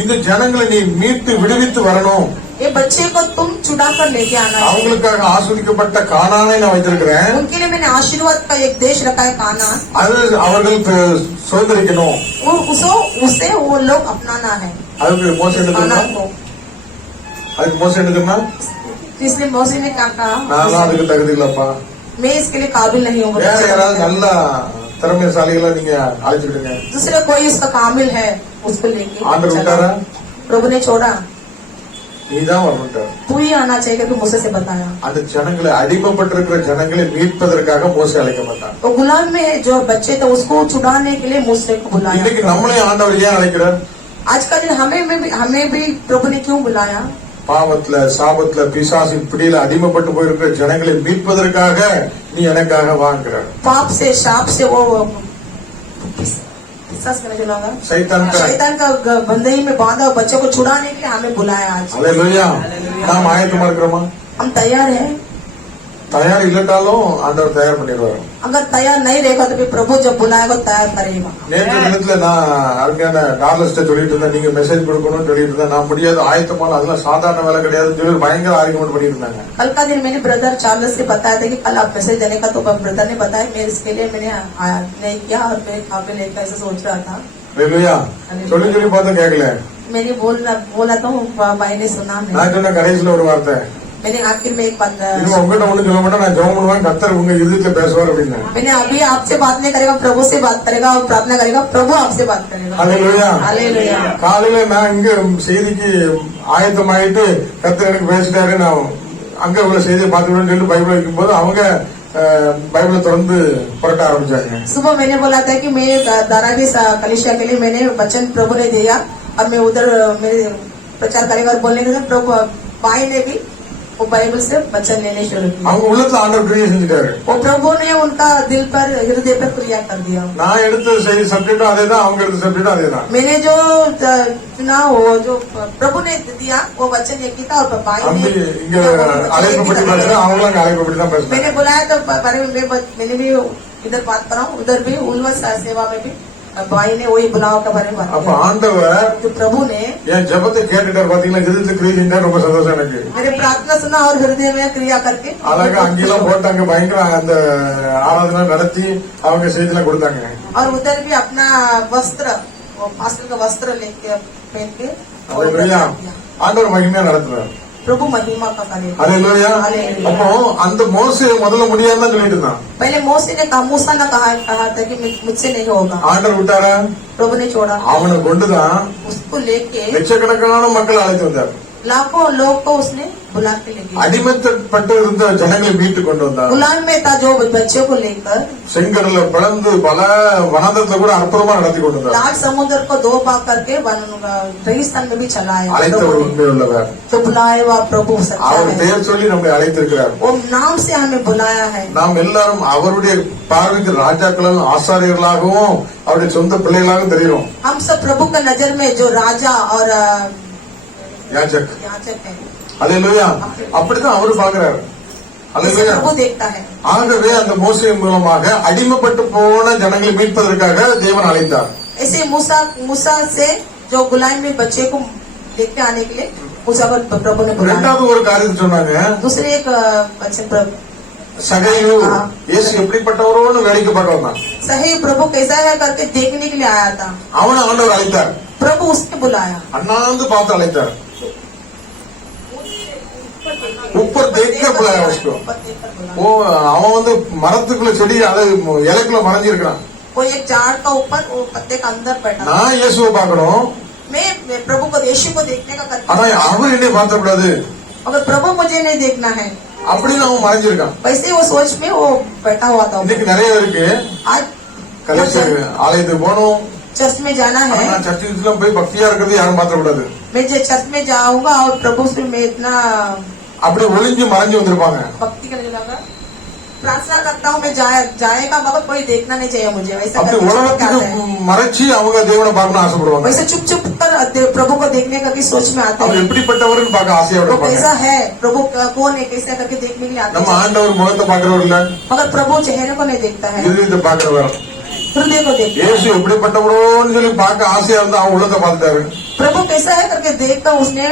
இந்த ஜனங்களை நீ மீட்டு விடுவித்து வரணும். ये बच्चे को तुम छुड़ा कर लेके आना है। அவங்களுக்காக ஆஸ்வதிக்கப்பட்ட கானானை நான் வைத்திருக்கிறேன். उनके लिए मैंने आशीर्वाद का एक देश रखा है कानान। அது அவர்கள் சுதந்திரிக்கணும். उसे वो लोग अपनाना है। அதுக்கு மோசே என்ன कानान தெரியுமா? को। அதுக்கு மோசே என்ன தெரியுமா? इसलिए मौसी ने क्या कहा, நான் அதுக்கு தகுதி இல்லப்பா, मैं इसके लिए काबिल नहीं हूँ। வேற யாராவது நல்ல திறமைசாலிகளை நீங்க அழைச்சிடுங்க. दूसरा कोई उसका काबिल है उसको लेके ஆண்டவர் விட்டாரா? प्रभु ने छोड़ा, நீதான் வரணுட்டார். तू ही आना चाहिए कि मूसा से बताया। அந்த ஜனங்களை அடிமைப்பட்டிருக்கிற ஜனங்களை மீட்பதற்காக மோசே அழைக்கப்பட்டார். तो गुलाम में जो बच्चे थे उसको छुड़ाने के लिए मूसा को बुलाया। இன்னைக்கு நம்மளே ஆண்டவர் ஏன் அழைக்கிறார்? आज का दिन हमें भी प्रभु ने क्यों बुलाया? பாவத்துல சாபத்துல பிசாசின் பிடியில அடிமைப்பட்டு போயிருக்கிற ஜனங்களை மீட்பதற்காக நீ எனக்காக வாங்குறார். पाप से शाप से वो पिशाच करने जो लगा शैतान का बंधई में बांधा बच्चों को छुड़ाने के लिए हमें बुलाया आज। அல்லேலூயா. நாம் ஆயத்தமா இருக்கிறோமா? हम तैयार हैं। தயார் இல்லட்டாலும் ஆண்டவர் தயார் பண்ணிடுவாரு. अगर तैयार नहीं रहेगा तो फिर प्रभु जब बुलाएगा तैयार करेगा। நேற்று தினத்துல நான் அருமையான டார்லஸ்ட சொல்லிட்டு இருந்தேன், நீங்க மெசேஜ் கொடுக்கணும்னு சொல்லிட்டு இருந்தேன். நான் முடியாது, ஆயத்தமான அதெல்லாம் சாதாரண வேலை கிடையாதுன்னு சொல்லி பயங்கர ஆர்குமெண்ட் பண்ணிட்டு இருந்தாங்க. कल का दिन मैंने ब्रदर चार्ल्स से बताया था कि कल आप मैसेज देने का, तो ब्रदर ने बताया मैं इसके लिए मैंने नहीं किया और मैं काबिल नहीं ऐसा सोच रहा था। அல்லேலூயா. சொல்லி பார்த்தா கேட்கல. मैंने बोला तो भाई ने सुना नहीं। நான் சொன்ன கடைசியில ஒரு வார்த்தை, मैंने आखिर में एक बात, இனிமே உங்ககிட்ட ஒண்ணு சொல்ல மாட்டேன், நான் ஜெபம் பண்ணுவேன், கர்த்தர் உங்க இருதயத்துல பேசுவார் அப்படின்னு. मैंने अभी आपसे बात नहीं करेगा, प्रभु से बात करेगा और प्रार्थना करेगा, प्रभु आपसे बात करेगा। அல்லேலூயா. हालेलुया। காலையில நான் இங்க செய்திக்கு ஆயத்தமாயிட்டு கர்த்தர் எனக்கு பேசிட்டாரு, நான் அங்க உள்ள செய்தியை பார்த்துக்கணும்னு சொல்லிட்டு பைபிள் வைக்கும் போது அவங்க பைபிளை தொடர்ந்து புரட்ட ஆரம்பிச்சாங்க. सुबह मैंने बोला था कि मैं दारावी कलिसिया के लिए मैंने वचन प्रभु ने दिया और मैं उधर मेरे प्रचार करेगा और बोलने के प्रभु भाई ने भी वो बाइबल से वचन लेने शुरू किया। அவங்க உள்ளத்துல ஆண்டவர் கிரியை செஞ்சுட்டாரு. वो प्रभु ने उनका दिल पर हृदय पर क्रिया कर दिया। நான் எடுத்த செய்தி சப்ஜெக்டும் அதேதான், அவங்க எடுத்த சப்ஜெக்டும் அதேதான். मैंने जो चुना वो जो प्रभु ने दिया वो वचन एक ही था और भाई ने இங்க அழைப்பப்பட்டு பேசுறேன், அவங்களும் அங்க அழைப்பப்பட்டு தான் பேசுறேன். मैंने बुलाया तो मैंने भी इधर बात कर रहा हूँ, उधर भी उल्लास सेवा में भी भाई ने वही बुलाव के बारे में बात அப்ப किया। ஆண்டவர் तो प्रभु ने என் ஜெபத்தை கேட்டுட்டார். பாத்தீங்களா, இருதயத்துல கிரியை செஞ்சார். ரொம்ப சந்தோஷம் எனக்கு. मेरे प्रार्थना सुना और हृदय में क्रिया करके அழகா அங்கெல்லாம் போட்டு அங்க பயங்கர அந்த ஆராதனை நடத்தி அவங்க செய்திலாம் கொடுத்தாங்க. और उधर भी अपना वस्त्र पास्टर का वस्त्र लेके पहन के और उधर அல்லேலூயா. किया। ஆண்டவர் மகிமையா நடத்துறார். प्रभु महिमा का कार्य। அல்லேலூயா. हालेलुया। அப்போ அந்த மோசே முதல்ல முடியாதுன்னு சொல்லிட்டு இருந்தான். पहले मौसी ने कहा, मूसा ने कहा था कि मुझसे नहीं होगा। ஆண்டவர் விட்டாரா? प्रभु ने छोड़ा, அவனை கொண்டுதான் उसको लेके லட்சக்கணக்கான மக்கள் அழைத்து வந்தார். लाखों लोग को उसने बुला के लेके அடிமைப்பட்டு இருந்த ஜனங்களை மீட்டு கொண்டு வந்தார். गुलाम में था जो बच्चों को लेकर செங்கடல பிளந்து பல வனாந்தரத்துல கூட அற்புதமா நடத்தி கொண்டு வந்தார். लाल समुद्र को 2 भाग करके रेगिस्तान में भी चलाया। அழைத்தவர் உண்மை உள்ளவர். तो बुलाए हुआ प्रभु सच्चा அவர் है। பெயர் சொல்லி நம்மை அழைத்திருக்கிறார். वो नाम से हमें बुलाया है। நாம் எல்லாரும் அவருடைய பார்வைக்கு ராஜாக்களாகவும் ஆசாரியர்களாகவும் அவருடைய சொந்த பிள்ளைகளாகவும் தெரியும். हम सब प्रभु का नजर में जो राजा और யாஜக். याचक है, அல்லேலூயா. அப்படிதான் அவரு பாக்குறாரு. इसे அல்லேலூயா. प्रभु देखता है। ஆகவே அந்த மோசே மூலமாக அடிமைப்பட்டு போன ஜனங்களை மீட்பதற்காக தேவன் அழைத்தார். ऐसे मूसा से जो गुलाम में बच्चे को लेके आने के लिए मूसा को प्रभु ने बुलाया। இரண்டாவது ஒரு காரியத்தை சொன்னாங்க, दूसरे एक वचन சகையு இயேசு எப்படிப்பட்டவரோன்னு வேடிக்கை பார்க்க வந்தான். सही प्रभु कैसा है करके देखने के लिए आया था. அவனை ஆண்டவர் அழைத்தார். प्रभु उसने बुलाया. அண்ணாந்து பார்த்து அழைத்தார். ऊपर देख के बुलाया उसको. वो அவன் வந்து மரத்துக்குள்ள செடி அது இலைக்குள்ள மறைஞ்சிருக்கான். वो एक झाड़ का ऊपर वो पत्ते का अंदर बैठा. நான் இயேசுவை பார்க்கணும். मैं प्रभु को यीशु को देखने का करता. ஆனா அவர் என்னை பார்த்த கூடாது. अगर प्रभु मुझे नहीं देखना है அப்படின்னு அவன் மறைஞ்சிருக்கான். वैसे वो सोच में वो बैठा हुआ था. இன்னைக்கு நிறைய இருக்கு. आज கலெக்டர் ஆலயத்துக்கு போகணும். चर्च में जाना है. நான் சர்ச்சுல போய் பக்தியா இருக்கிறது யாரும் பார்த்த கூடாது. मैं जो चर्च में जाऊंगा और प्रभु से मैं इतना அப்படி ஒளிஞ்சு மறைஞ்சு வந்திருப்பாங்க. भक्ति करने लगा. प्रार्थना करता हूँ मैं जाएगा मगर कोई देखना नहीं चाहिए मुझे. वैसा அப்படி உலகத்துக்கு மறைச்சு அவங்க தேவனை பார்க்கணும் ஆசைப்படுவாங்க. वैसे चुप चुप कर प्रभु को देखने का भी सोच में आते அவர் हैं. எப்படிப்பட்டவர்னு பார்க்க ஆசையா वो இருப்பாங்க. कैसा है प्रभु कौन है कैसा करके देखने के लिए आते நம்ம हैं. ஆண்டவர் முகத்தை பார்க்கிறவர் இல்ல, मगर प्रभु चेहरे को नहीं देखता है, இதயத்தை பார்க்கிறவர். हृदय को देखता है. இயேசு எப்படிப்பட்டவரோன்னு சொல்லி பார்க்க ஆசையா இருந்தா அவன் உள்ளத்தை பார்த்துட்டாரு. प्रभु कैसा है करके देखकर उसने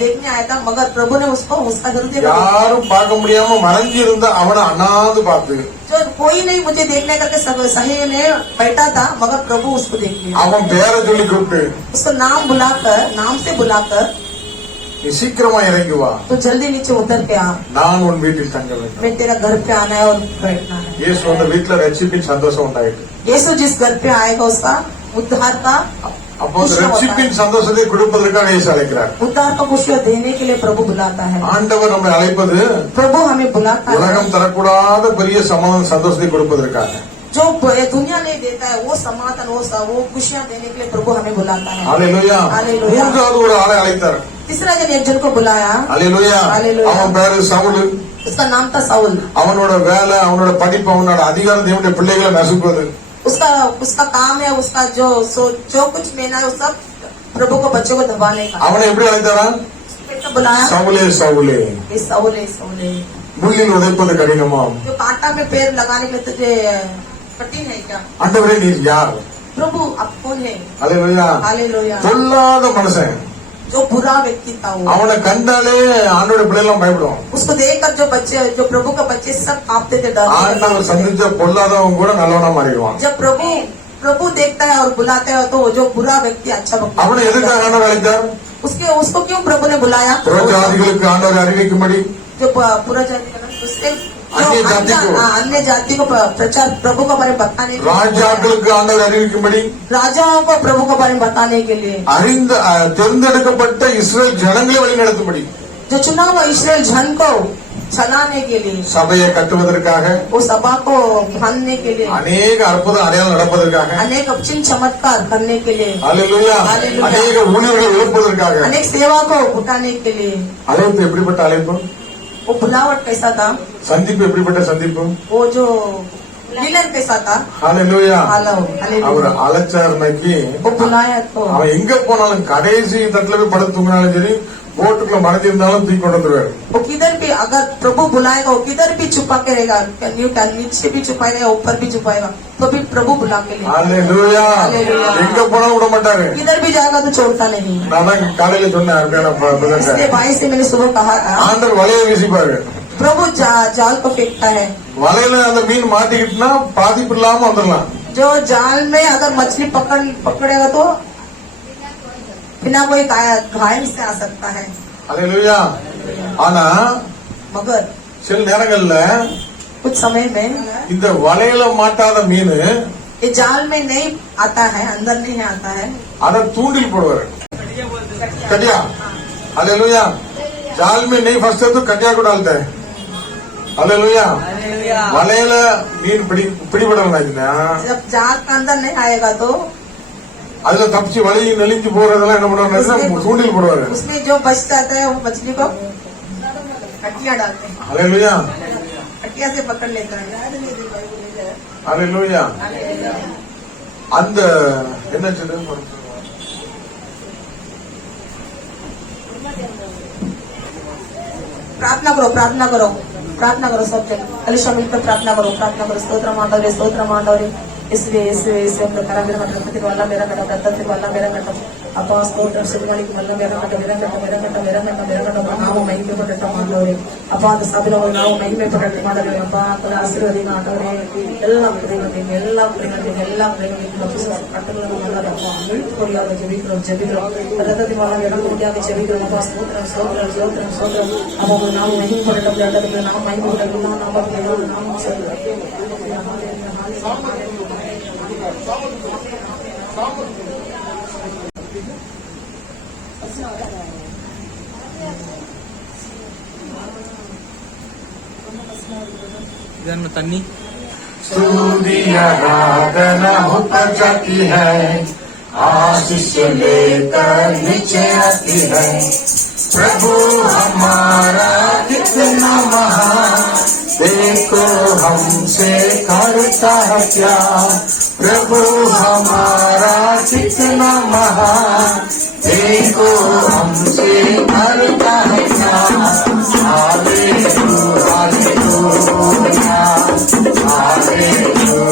देखने आया था मगर प्रभु ने उसको उसका हृदय को देखा. யாரும் பார்க்க முடியாம மறைஞ்சு இருந்தா அவனை அண்ணாந்து பார்த்து जो कोई नहीं मुझे देखने करके सही ने बैठा था मगर प्रभु उसको देख लिया. அவன் பேரை சொல்லி கூப்பிட்டு उसको नाम से बुलाकर நீ சீக்கிரமா இறங்கி வா, तो जल्दी नीचे उतर के आ, நான் உன் வீட்டில் தங்க வேண்டும். मैं तेरा घर पे आना है और बैठना है. இயேசு அந்த வீட்டுல ரட்சிப்பின் சந்தோஷம் உண்டாயிட்டு. यीशु जिस घर पे आएगा उसका उद्धार का அப்போ அந்த ரட்சிப்பின் சந்தோஷத்தை கொடுப்பதற்காக இயேசு அழைக்கிறார். उद्धार का खुशियाँ देने के लिए प्रभु बुलाता है. ஆண்டவர் நம்மை அழைப்பது प्रभु हमें बुलाता है. உலகம் தரக்கூடாத பெரிய சமாதான சந்தோஷத்தை கொடுப்பதற்காக. जो दुनिया नहीं देता है वो समाधान वो खुशियाँ देने के लिए प्रभु हमें बुलाता है. அல்லேலூயா. அல்லேலூயா. மூன்றாவது ஒரு ஆளை அழைத்தார். तीसरा जन एक जन को बुलाया. அல்லேலூயா. அல்லேலூயா. அவன் பேரு சவுல். उसका नाम था साउल. அவனோட வேலை, அவனோட படிப்பு, அவனோட அதிகாரம் தேவனுடைய பிள்ளைகளை நசுக்குவது. उसका काम है उसका जो कुछ लेना है वो सब प्रभु को बच्चों को दबाने का. அவனை எப்படி அழைத்தாரா? कैसे बुलाया? சவுலே सவுले ये साउल है முள்ளில் உதைப்பது கடினமாம். जो कांटा में पैर लगाने के लिए तुझे कठिन है क्या? ஆண்டவரே நீர் யார்? प्रभु आप कौन है? அல்லேலூயா. हालेलुया. பொல்லாத மனுஷன். जो बुरा व्यक्ति था वो அவனை கண்டாலே ஆண்டோட பிள்ளைலாம் பயப்படுவான். उसको देखकर जो प्रभु का बच्चे सब कांपते थे डर. ஆண்டவர் சந்திச்ச பொல்லாதவன் கூட நல்லவனா மாறிடுவான். जब प्रभु देखता है और बुलाता है तो जो बुरा व्यक्ति अच्छा அவனை எதுக்காக ஆண்டவர் அழைத்தார்? उसको क्यों प्रभु ने बुलाया? புறஜாதிகளுக்கு ஆண்டவர் அறிவிக்கும்படி, जो पूरा जाति उससे अन्य जाति को प्रचार प्रभु के बारे में बताने, ராஜாக்களுக்கு ஆண்டவர் அறிவிக்கும்படி, राजाओं को प्रभु के बारे में बताने के लिए, தேர்ந்தெடுக்கப்பட்ட இஸ்ரேல் ஜனங்களை வழிநடத்தும்படி, जो चुना हुआ इस्राएल जन को चलाने के लिए, சபையை கட்டுவதற்காக, वो सभा को बांधने के लिए, அநேக அற்புத அடையாளம் நடப்பதற்காக, अनेक चिन्ह चमत्कार करने के लिए, அல்லேலூயா, அல்லேலூயா. அநேக ஊழியர்களை எழுப்புவதற்காக. अनेक सेवा को उठाने के लिए. அழைப்பு எப்படிப்பட்ட அழைப்பு? वो बुलावट कैसा था? சந்திப்பு எப்படிப்பட்ட சந்திப்பு? वो जो लीलर कैसा था? அல்லேலூயா. हालेलुया. அவர் அழைச்சாருனாக்கி वो बुलाया तो அவன் எங்க போனாலும் கடைசி தட்டுல போய் படுத்து தூங்கினாலும் சரி, போட்டுக்குள்ள மறைஞ்சிருந்தாலும் தூக்கி கொண்டு வந்துருவாரு. वो किधर भी अगर प्रभु बुलाएगा वो किधर भी छुपा के रहेगा, नीचे भी छुपाएगा ऊपर भी छुपाएगा तो भी प्रभु बुला के ले. அல்லேலூயா. அல்லேலூயா. எங்க போனாலும் விட மாட்டாரு. किधर भी जाएगा तो छोड़ता नहीं. நான் தான் காலையில சொன்னேன் அருமையான इसलिए भाई से मैंने सुबह कहा था ஆண்டவர் வலையை வீசிப்பாரு. प्रभु जाल को फेंकता है. வலையில அந்த மீன் மாட்டிக்கிட்டுனா பாதிப்பு இல்லாம வந்துடலாம். जो जाल में अगर मछली पकड़ेगा तो बिना कोई घायल से आ सकता है. அல்லேலூயா. ஆனா मगर சில நேரங்கள்ல कुछ समय में இந்த வலையில மாட்டாத மீன் ये जाल में नहीं आता है, अंदर नहीं आता है. அதை தூண்டில் போடுவாரு. कटिया. हालेलुया. जाल में नहीं फंसते तो कटिया को डालते हैं. हालेलुया. வலையில மீன் பிடிபடலைன்னா जब जाल का अंदर नहीं आएगा तो அதுல தப்பிச்சு வழி நெளிஞ்சு போறதெல்லாம் என்ன பண்ணுவாங்க? தூண்டில் போடுவாரு. उसमें जो बच जाता है वो मछली को कटिया डालते हैं. हालेलुया. कटिया से पकड़ लेता है. हालेलुया. அந்த என்ன சொல்றது? प्रार्थना करो सब जन कलिशा मिलकर प्रार्थना करो. स्तोत्र मांडवरे इसलिए प्रकार मेरा घटक वाला मेरा घटक वाला मेरा घटक அப்பா ஸ்தோத்திரம் சிறுமணிக்கு நல்ல விரங்கட்ட நாம மகிமைப்பட்ட ஆண்டவரே அப்பா அந்த சபையில ஒரு நாம மகிமைப்பட்ட ஆண்டவரே அப்பா அந்த ஆசீர்வதிங்க ஆண்டவரே எல்லா பிள்ளைகளையும் கட்டுகளும் நல்லதப்பா பொறியாக ஜெபிக்கிறோம் ரத்தத்தி மூலம் இடம் முடியாக ஜெபிக்கிறோம் அப்பா ஸ்தோத்திரம் அப்பா ஒரு நாம மகிமைப்பட்ட நாம மகிமைப்பட்ட நாம ಇದನ್ನು ತನ್ನಿ स्तुति आराधना ऊपर जाती है, आशीष लेकर नीचे आती है। प्रभु हमारा कितना महान, देखो हमसे करता है क्या। प्रभु हमारा कितना महान, देखो हमसे करता है क्या। Hallelujah hallelujah hallelujah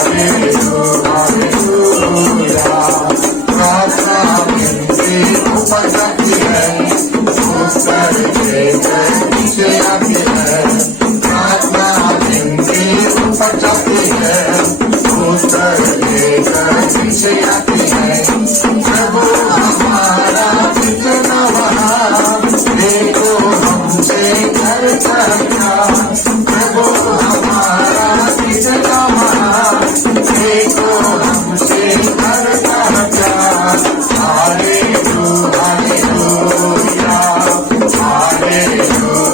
hallelujah hallelujah. प्रार्थना मिलती ऊपर जाती है, उत्तर देकर नीचे आती है। प्रार्थना मिलती ऊपर जाती है, उत्तर देकर नीचे आती है। प्रभु हमारा कितना महान, देखो हमसे करता है क्या। प्रभु हमारा कितना महान, देखो हमसे करता है क्या। Hallelujah hallelujah hallelujah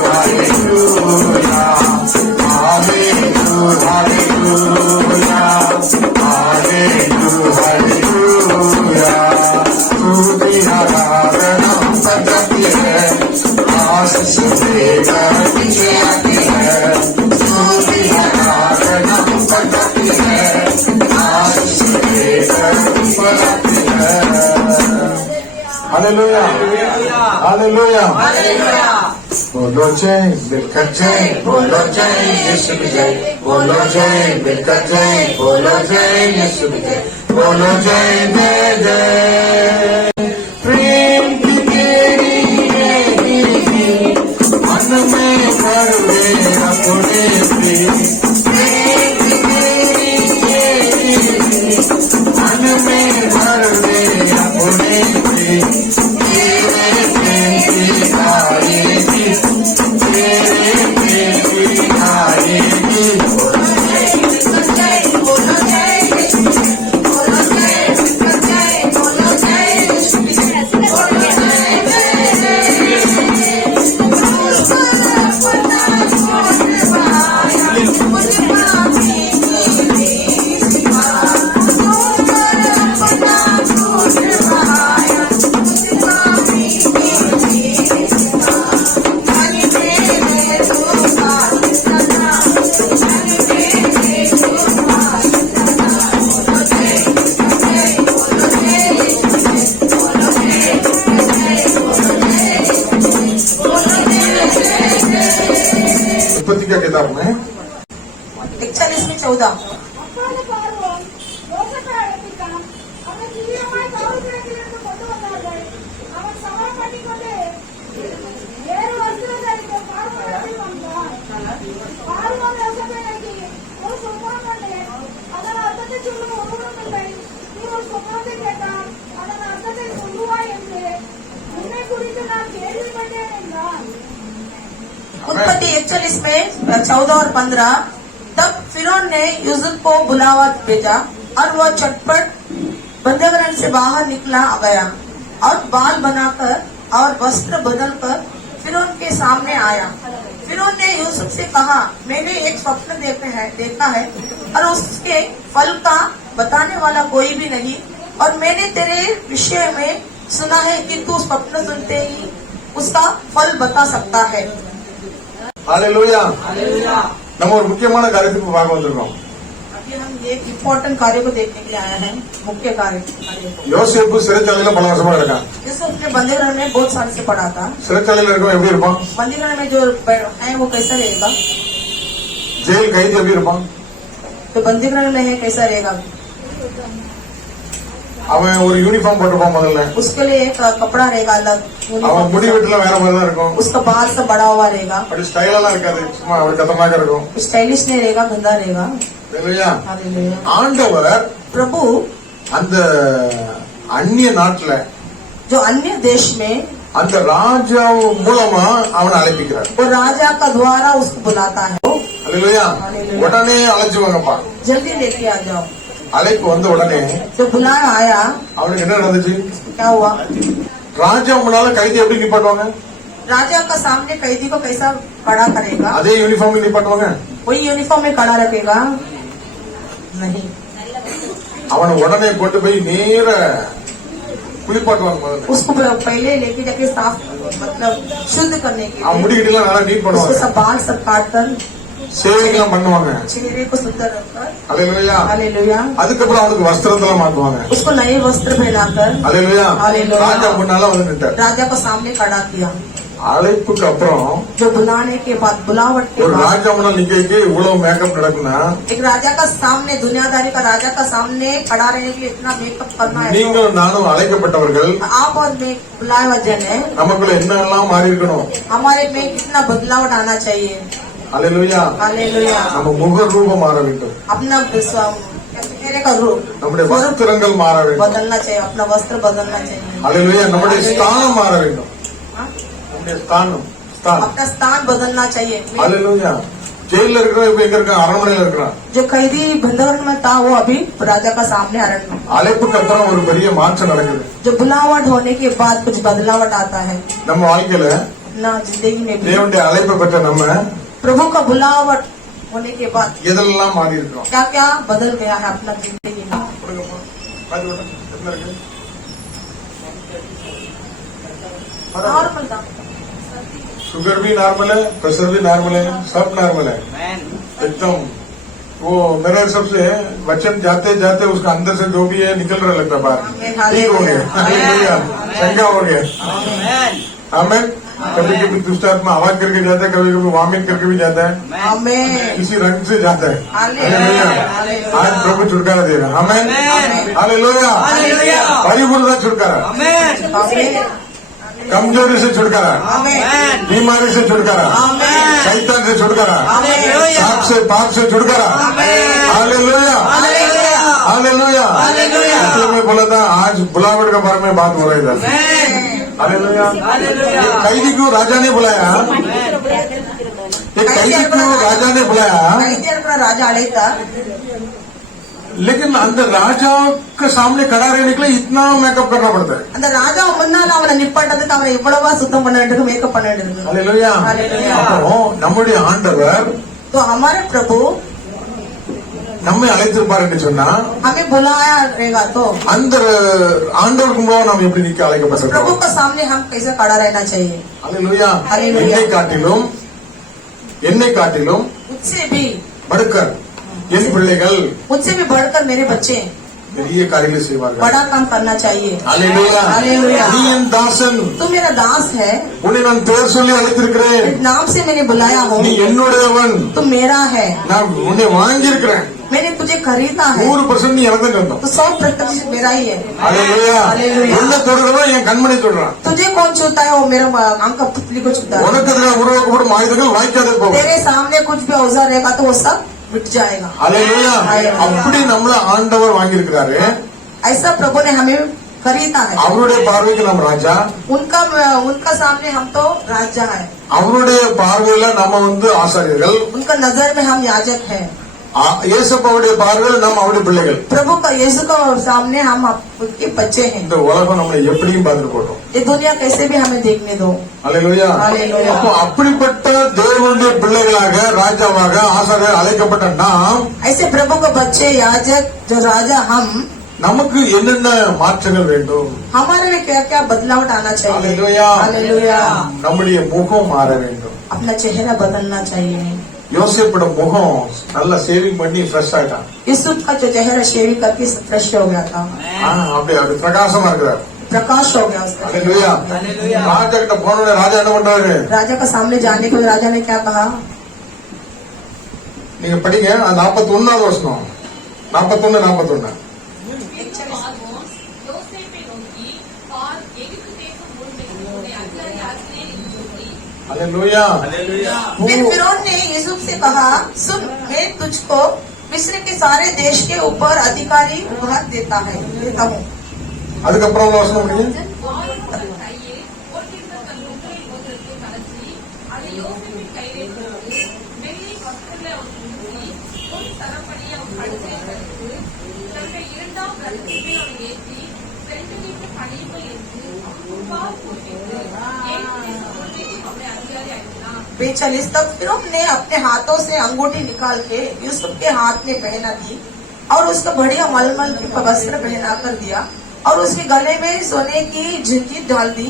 hallelujah hallelujah hallelujah. स्तुति आराधना ऊपर जाती है, आशीष देकर नीचे आती है। स्तुति आराधना ऊपर जाती है, आशीष देकर ऊपर आती है। हालेलुया हालेलुया बोलो जय मिलकर जय, बोलो जय यीशु की जय, बोलो जय मिलकर जय, बोलो जय यीशु की जय, बोलो जय जय जय। प्रेम की तेरी मन में भर दे अपने प्रेम, प्रेम की तेरी मन में भर दे अपने प्रेम। तेरे प्रेम की आएगी, तेरे प्रेम की आएगी। उत्पत्ति का किताब में 41:14 அப்பால பார்வோன் யோசேப்பை அழைப்பித்தான். அவனை தீவிரமாய் காவல்துறையிலிருந்து கொண்டு வந்தார்கள். அவன் சவால் பண்ணிக்கொண்டு வேறு வஸ்திரம் தரித்த பார்வோனிடத்தில் வந்தான். பார்வோன் யோசேப்பை நோக்கி, ஒரு சொப்பனம் கண்டேன். அதன் அர்த்தத்தை சொல்லும் ஒருவரும் இல்லை. நீ ஒரு சொப்பனத்தை கேட்டால் அதன் அர்த்தத்தை சொல்லுவாய் என்று உன்னை குறித்து நான் கேள்விப்பட்டேன் என்றான். उत्पत्ति 41 में 14 और 15। तब फिरौन ने यूसुफ को बुलावा भेजा और वह चटपट बंदीगृह से बाहर निकला गया और बाल बनाकर और वस्त्र बदलकर फिरौन के सामने आया। फिरौन ने यूसुफ से कहा, मैंने एक स्वप्न देखा है और उसके फल का बताने वाला कोई भी नहीं, और मैंने तेरे विषय में सुना है कि तू स्वप्न सुनते ही उसका फल बता सकता है। हालेलुया நம்ம ஒரு முக்கியமான காரியத்துக்கு பார்க்க வந்திருக்கோம்। अभी हम एक इम्पोर्टेंट कार्य को देखने के लिए आए हैं, मुख्य कार्य को। யோசேப்பு சிறைச்சாலையில பல வருஷமா இருக்கான்। यूसुफ ने बंदीगृह में बहुत साल से पढ़ा था। சிறைச்சாலையில இருக்கவன் எப்படி இருப்பான்? बंदीगृह में जो है वो कैसा रहेगा? ஜெயில் கைதி எப்படி இருப்பான்? तो बंदी गृह में है कैसा रहेगा? அவன் ஒரு யூனிஃபார்ம் போட்டிருப்பான் முதல்ல. उसके लिए एक कपड़ा रहेगा अलग, அவன் முடி வெட்டுல வேற மாதிரி தான் இருக்கும். उसका बाल सब बड़ा हुआ रहेगा, அப்படி ஸ்டைலெல்லாம் இருக்காது, சும்மா அப்படி கத்தமாக இருக்கும். स्टाइलिश नहीं रहेगा, गंदा रहेगा। இல்லையா? हालेलुया। ஆண்டவர் प्रभु அந்த அந்நிய நாட்டுல जो अन्य देश में அந்த ராஜா மூலமா அவனை அழைப்பிக்கிறார். वो राजा का द्वारा उसको बुलाता है। அல்லேலூயா. உடனே அழைச்சுவாங்கப்பா. जल्दी लेके आ जाओ। அழைப்பு வந்த உடனே जो बुलाया आया, அவனுக்கு என்ன நடந்துச்சு? क्या हुआ? ராஜா முன்னால கைதி எப்படி நிப்பாட்டுவாங்க? राजा का सामने कैदी को कैसा खड़ा करेगा? அதே யூனிஃபார்ம்ல நிப்பாட்டுவாங்க? वही यूनिफॉर्म में खड़ा रखेगा? नहीं। அவனை உடனே கொண்டு போய் நேர குளிப்பாட்டுவாங்க. முதல்ல उसको पहले लेके जाके साफ, मतलब शुद्ध करने के அவன் लिए முடிக்கிட்டலாம் நல்லா நீட் उसको பண்ணுவாங்க. सब बाल सब काट कर சேவைக்கெல்லாம் பண்ணுவாங்க. चेहरे को सुंदर रखकर, அல்லேலூயா. हालेलुया, அதுக்கப்புறம் அவனுக்கு வஸ்திரத்தெல்லாம் மாத்துவாங்க. उसको नए वस्त्र पहनाकर அல்லேலூயா. அல்லேலூயா. ராஜா முன்னால வந்து நின்றார். राजा को सामने खड़ा किया। அழைப்புக்கு அப்புறம் जो बुलाने के बाद, बुलावट के ஒரு बाद, ராஜா முன்னாள் நிக்க இவ்வளவு மேக்கப் நடக்குன்னா एक राजा का सामने, दुनियादारी का राजा का सामने खड़ा रहने के लिए इतना मेकअप करना है। நீங்களும் நானும் அழைக்கப்பட்டவர்கள். आप और मैं बुलाए हुआ जन है, நமக்குள்ள என்னெல்லாம் மாறி இருக்கணும்? हमारे में कितना बदलाव आना चाहिए। அல்லேலூயா. हालेलुया। நம்ம முக ரூபம் மாற வேண்டும். अपना चेहरे का रूप நம்முடைய வஸ்திரங்கள் மாற வேண்டும். बदलना चाहिए, अपना वस्त्र बदलना चाहिए। அல்லேலூயா. நம்முடைய அல்லேலூயா. ஸ்தானம் மாற வேண்டும். हाँ? நம்முடைய ஸ்தானம் ஸ்தானம். अपना स्थान बदलना चाहिए। அல்லேலூயா. ஜெயில இருக்கிறவன் இப்ப எங்க இருக்கான்? அரண்மனையில இருக்கிறான். जो कैदी बंधन में था वो अभी राजा का सामने अरण्य में। அழைப்புக்கு அப்புறம் ஒரு பெரிய மாற்றம் நடக்குது. जो बुलावट होने के बाद कुछ बदलावट आता है நம்ம வாழ்க்கையில अपना जिंदगी में भी। தேவனுடைய அழைப்பை பெற்ற நம்ம प्रभु का बुलावट होने के बाद எதெல்லாம் மாறி இருக்கிறோம்? क्या क्या बदल गया है अपना जिंदगी में। नॉर्मल था, शुगर भी नॉर्मल है, प्रेशर भी नॉर्मल है, सब नॉर्मल है एकदम। वो मेरे हिसाब से वचन जाते जाते उसका अंदर से जो भी है निकल रहा लगता है बाहर। ठीक हो गया, हालेलुया, चंगा हो गया। आमीन। कभी कभी दुष्ट आत्मा आवाज करके जाता है, कभी कभी वामिट करके भी जाता है, आमीन। किसी रंग से जाता है। हालेलुया। आज प्रभु छुटकारा देगा। आमीन। हालेलुया। परिपूर्ण छुटकारा, आमीन। कमजोरी से छुटकारा, आमीन। बीमारी से छुटकारा, आमीन। शैतान से छुटकारा, हालेलुया। पाप से छुटकारा। Hallelujah, hallelujah. इसलिए मैं बोला था आज बुलावट के बारे में बात हो रही था। हालेलुया। एक कैदी को राजा ने बुलाया, एक कैदी को राजा ने बुलाया, कैदी अपना राजा अड़ेगा, लेकिन अंदर राजा के सामने खड़ा रहने के लिए इतना मेकअप करना पड़ता है। அந்த ராஜா முன்னால அவனை நிப்பாட்டதுக்கு அவனை இவ்வளவா சுத்தம் பண்ண வேண்டியிருக்கு, மேக்கப் பண்ண வேண்டியிருக்கு। हालेलुया। हालेलुया। அப்போ நம்முடைய ஆண்டவர் तो हमारे प्रभु நம்மை அழைத்திருப்பார் என்று சொன்னா हमें बुलाया रहेगा तो அந்த ஆண்டவருக்கு முன்பாக நாம் எப்படி நிக்க प्रभु அழைக்கப்பட்டிருக்கோம்? के सामने हम कैसे खड़ा रहना चाहिए। हालेलुया। हालेलुया। என்னை காட்டிலும் मुझसे भी படுக்கர் என் பிள்ளைகள் मुझसे भी बढ़कर मेरे बच्चे பெரிய காரியங்களை செய்வார்கள். बड़ा काम करना चाहिए। हालेलुया। हालेलुया। நீ என் தாசன், तू मेरा दास है, உன்னை நான் பேர் சொல்லி அழைத்திருக்கிறேன், इस नाम से मैंने बुलाया हूँ, நீ என்னுடையவன், तू मेरा है, நான் உன்னை வாங்கியிருக்கிறேன், मैंने तुझे खरीदा है, 100% நீ எனக்கு தான் சொந்தம்। तो 100% मेरा ही है। हालेलुया। हालेलुया। என்ன தொடுறவன் என் கண்மணி தொடுறான்। तुझे कौन छूता है? वो मेरा आंख का पुतली को छूता है। உனக்கு எதிராக உருவாக்கப்படும் ஆயுதங்கள் வாய்க்காதே போகும்। तेरे सामने कुछ भी औजार रहेगा तो वो सब मिट जाएगा। हालेलुया। हालेलुया। அப்படி நம்மள ஆண்டவர் வாங்கியிருக்கிறாரு। ऐसा प्रभु ने हमें खरीदा है। அவருடைய பார்வைக்கு நாம் ராஜா, उनका सामने हम तो राजा है, அவருடைய பார்வையில நம்ம ஆசாரியர்கள், उनका नजर में हम याजक है, இயேசுப்பாவுடைய பார்வையில நாம் அவருடைய பிள்ளைகள்। प्रभु का यीशु का सामने हम आपके बच्चे हैं। இந்த உலகம் நம்மளை எப்படியும் பார்த்துட்டு போட்டோம்। ये दुनिया कैसे भी हमें देखने दो। அல்லேலூயா। हालेलुया। அப்போ அப்படிப்பட்ட தேவனுடைய பிள்ளைகளாக ராஜாவாக ஆசாரியர் அழைக்கப்பட்ட நாம் ऐसे प्रभु के बच्चे याजक जो राजा हम, நமக்கு என்னென்ன மாற்றங்கள் வேண்டும்? हमारे में क्या क्या बदलाव आना चाहिए। हालेलुया। हालेलुया। நம்முடைய முகம் மாற வேண்டும்। अपना चेहरा बदलना चाहिए। யோசேப்போட முகம் நல்லா சேவிங் பண்ணி ஃப்ரெஷ் ஆயிட்டான்। यूसुफ का जो चेहरा शेविंग करके फ्रेश हो गया था, அப்படியே அப்படி பிரகாசமா இருக்கிறார்। प्रकाश हो गया उसका। हालेलुया। ராஜா கிட்ட போனோட ராஜா என்ன பண்றாரு? राजा का सामने जाने के बाद राजा ने क्या कहा? நீங்க படிங்க 41வது வசனம் 41. பின்பு பார்வோன் யோசேப்பை நோக்கி, பார், எகிப்து தேசம் முழுவதும் உன்னை அதிகாரி ஆக்கினேன் என்று சொல்லி, हालेलुया फिर फिरौन ने यूसुफ से कहा, सुन, मैं तुझको मिस्र के सारे देश के ऊपर अधिकारी देता हूँ। அதுக்கப்புறம் உள்ள வசனம் படிங்க. வாயின் தன் கையில் போட்டிருந்த தன் முத்திரை மோதிரத்தை கழற்றி, அதை யோசேப்பின் கையிலே கொடுத்து, வெள்ளி வஸ்திரங்களை அவனுக்கு உடுத்தி, பொன் சரப்படி அவன் கழுத்தை கழித்து, தன்னுடைய 2ஆம் ரதத்தின் மேல் அவனை ஏற்றி, சென்று வீட்டு பணியுங்கள் என்று பால் போட்டிட்டு, எகிப்து தேசம் முழுவதும் அவனை அதிகாரி ஆக்கினான். 42 तक फिरौन ने अपने हाथों से अंगूठी निकाल के यूसुफ के हाथ में पहना दी और उसको बढ़िया मलमल की वस्त्र पहना कर दिया और उसके गले में सोने की झुंझी डाल दी।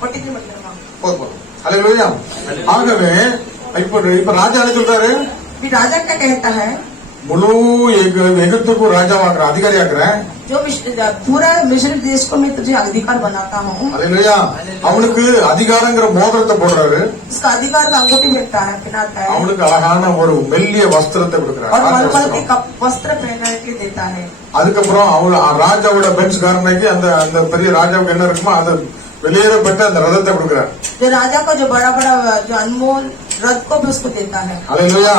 43 मतलब போதும். हालेलुया ஆகவே இப்ப ராஜா என்ன சொல்றாரு? अभी राजा क्या कहता है? முழு எகிப்துக்கும் ராஜாவாக்குறேன், அதிகாரி ஆக்குறேன். जो पूरा मिस्र देश को मैं तुझे अधिकार बनाता हूँ। हालेलुया அவனுக்கு அதிகாரங்கிற மோதிரத்தை போடுறாரு. उसका अधिकार का अंगूठी मिलता है, पहनाता है அவனுக்கு அழகான ஒரு மெல்லிய வஸ்திரத்தை और கொடுக்கிறார். मलमल के वस्त्र पहना के देता है। அதுக்கப்புறம் ராஜாவோட பெஞ்ச்காரனுக்கு அந்த பெரிய ராஜாவுக்கு என்ன இருக்குமோ அது வெளியேறப்பட்ட அந்த ரதத்தை கொடுக்கிறார். जो राजा का जो बड़ा बड़ा जो अनमोल रथ को भी उसको देता है। हालेलुया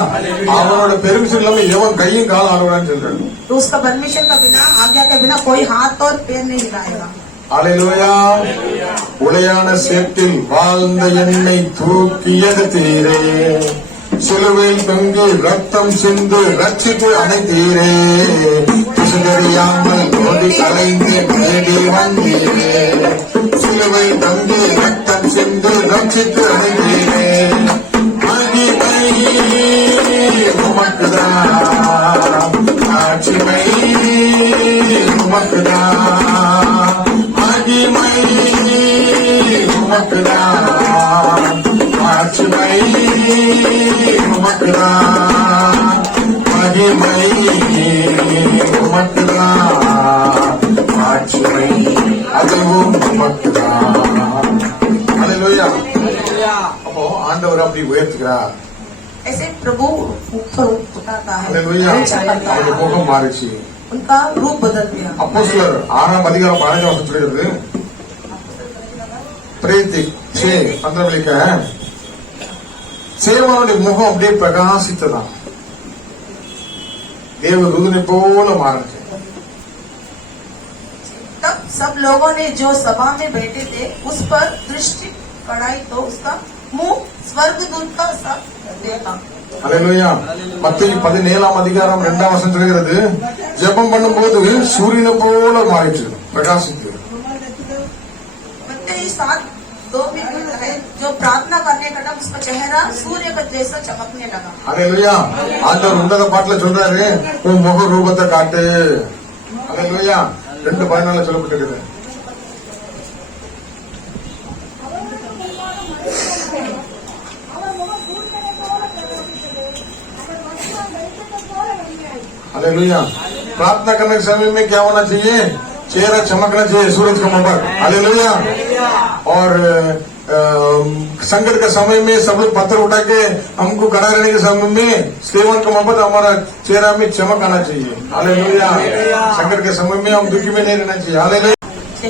அவனோட பெர்மிஷன் இல்லாம எவன் கையும் கால் ஆடுவான்னு சொல்றாரு. तो उसका परमिशन का बिना, आज्ञा के बिना कोई हाथ और पैर नहीं हिलाएगा। हालेलुया உளையான சேற்றில் வாழ்ந்த என்னை தூக்கி எடுத்தீரே, சிலுவையில் தொங்கி ரத்தம் சிந்து ரட்சித்து அடைத்தீரே, பிசுதறியாமல் ஓடி அலைந்து தேடி வந்தீரே, சிலுவையில் தொங்கி ரத்தம் சிந்து ரட்சித்து அடைத்தீரே, மகிமை உமக்குதான், ஆட்சிமை உமக்குதான், மகிமை உமக்குதான், ஆட்சிமை உமக்குதான், மகிமை உமக்குதான், ஆட்சிமை அதுவும் உமக்குதான். ஹல்லேலூயா. அப்போ ஆண்டவர் அப்படி உயர்த்துகிறார். ऐसे प्रभु ऊपर उठाता है, ஹல்லேலூயா ऊंचा करता அவருடைய है, முகம் மாறிச்சு. उनका रूप बदल दिया। அப்போஸ்தலர் 6ஆம் அதிகாரம் 15ஆம் வசனம் சொல்கிறது, பிரேத்தி 6:15 சேவனுடைய முகம் அப்படியே பிரகாசித்ததான், தேவதூதனை போல மாறிச்சு. तब सब लोगों ने जो सभा में बैठे थे उस पर दृष्टि कड़ाई तो उसका मुंह स्वर्गदूत का सा देखा। ஹல்லேலூயா மத்தேயு 17ஆம் அதிகாரம் 2ஆம் வசனம் சொல்கிறது, ஜெபம் பண்ணும்போது சூரியனை போல மாறிச்சு, பிரகாசித்து. मत्ती 7:2 में लिखा है, जो प्रार्थना करने का टाइम उसका चेहरा सूर्य का जैसा चमकने लगा। ஹல்லேலூயா ஆண்டவர் உன்னத பாட்டுல சொல்றாரு, உன் முக ரூபத்தை காட்டு. ஹல்லேலூயா 2:14 சொல்லப்பட்டிருக்குது. அவர் முகம் சூரியனை போல பிரகாசித்தது, அவர் வஸ்திரம் வெளிச்சத்தை போல வெண்மையாயிற்று. हालेलुया प्रार्थना करने के समय में क्या होना चाहिए? चेहरा चमकना चाहिए, सूरज का मोहब्बत। हालेलुया और संकट के समय में सब लोग पत्थर उठा के हमको खड़ा रहने के समय में सेवन का मोहब्बत हमारा चेहरा में चमक आना चाहिए। हालेलुया संकट के समय में हम दुखी में नहीं रहना चाहिए। हालेलुया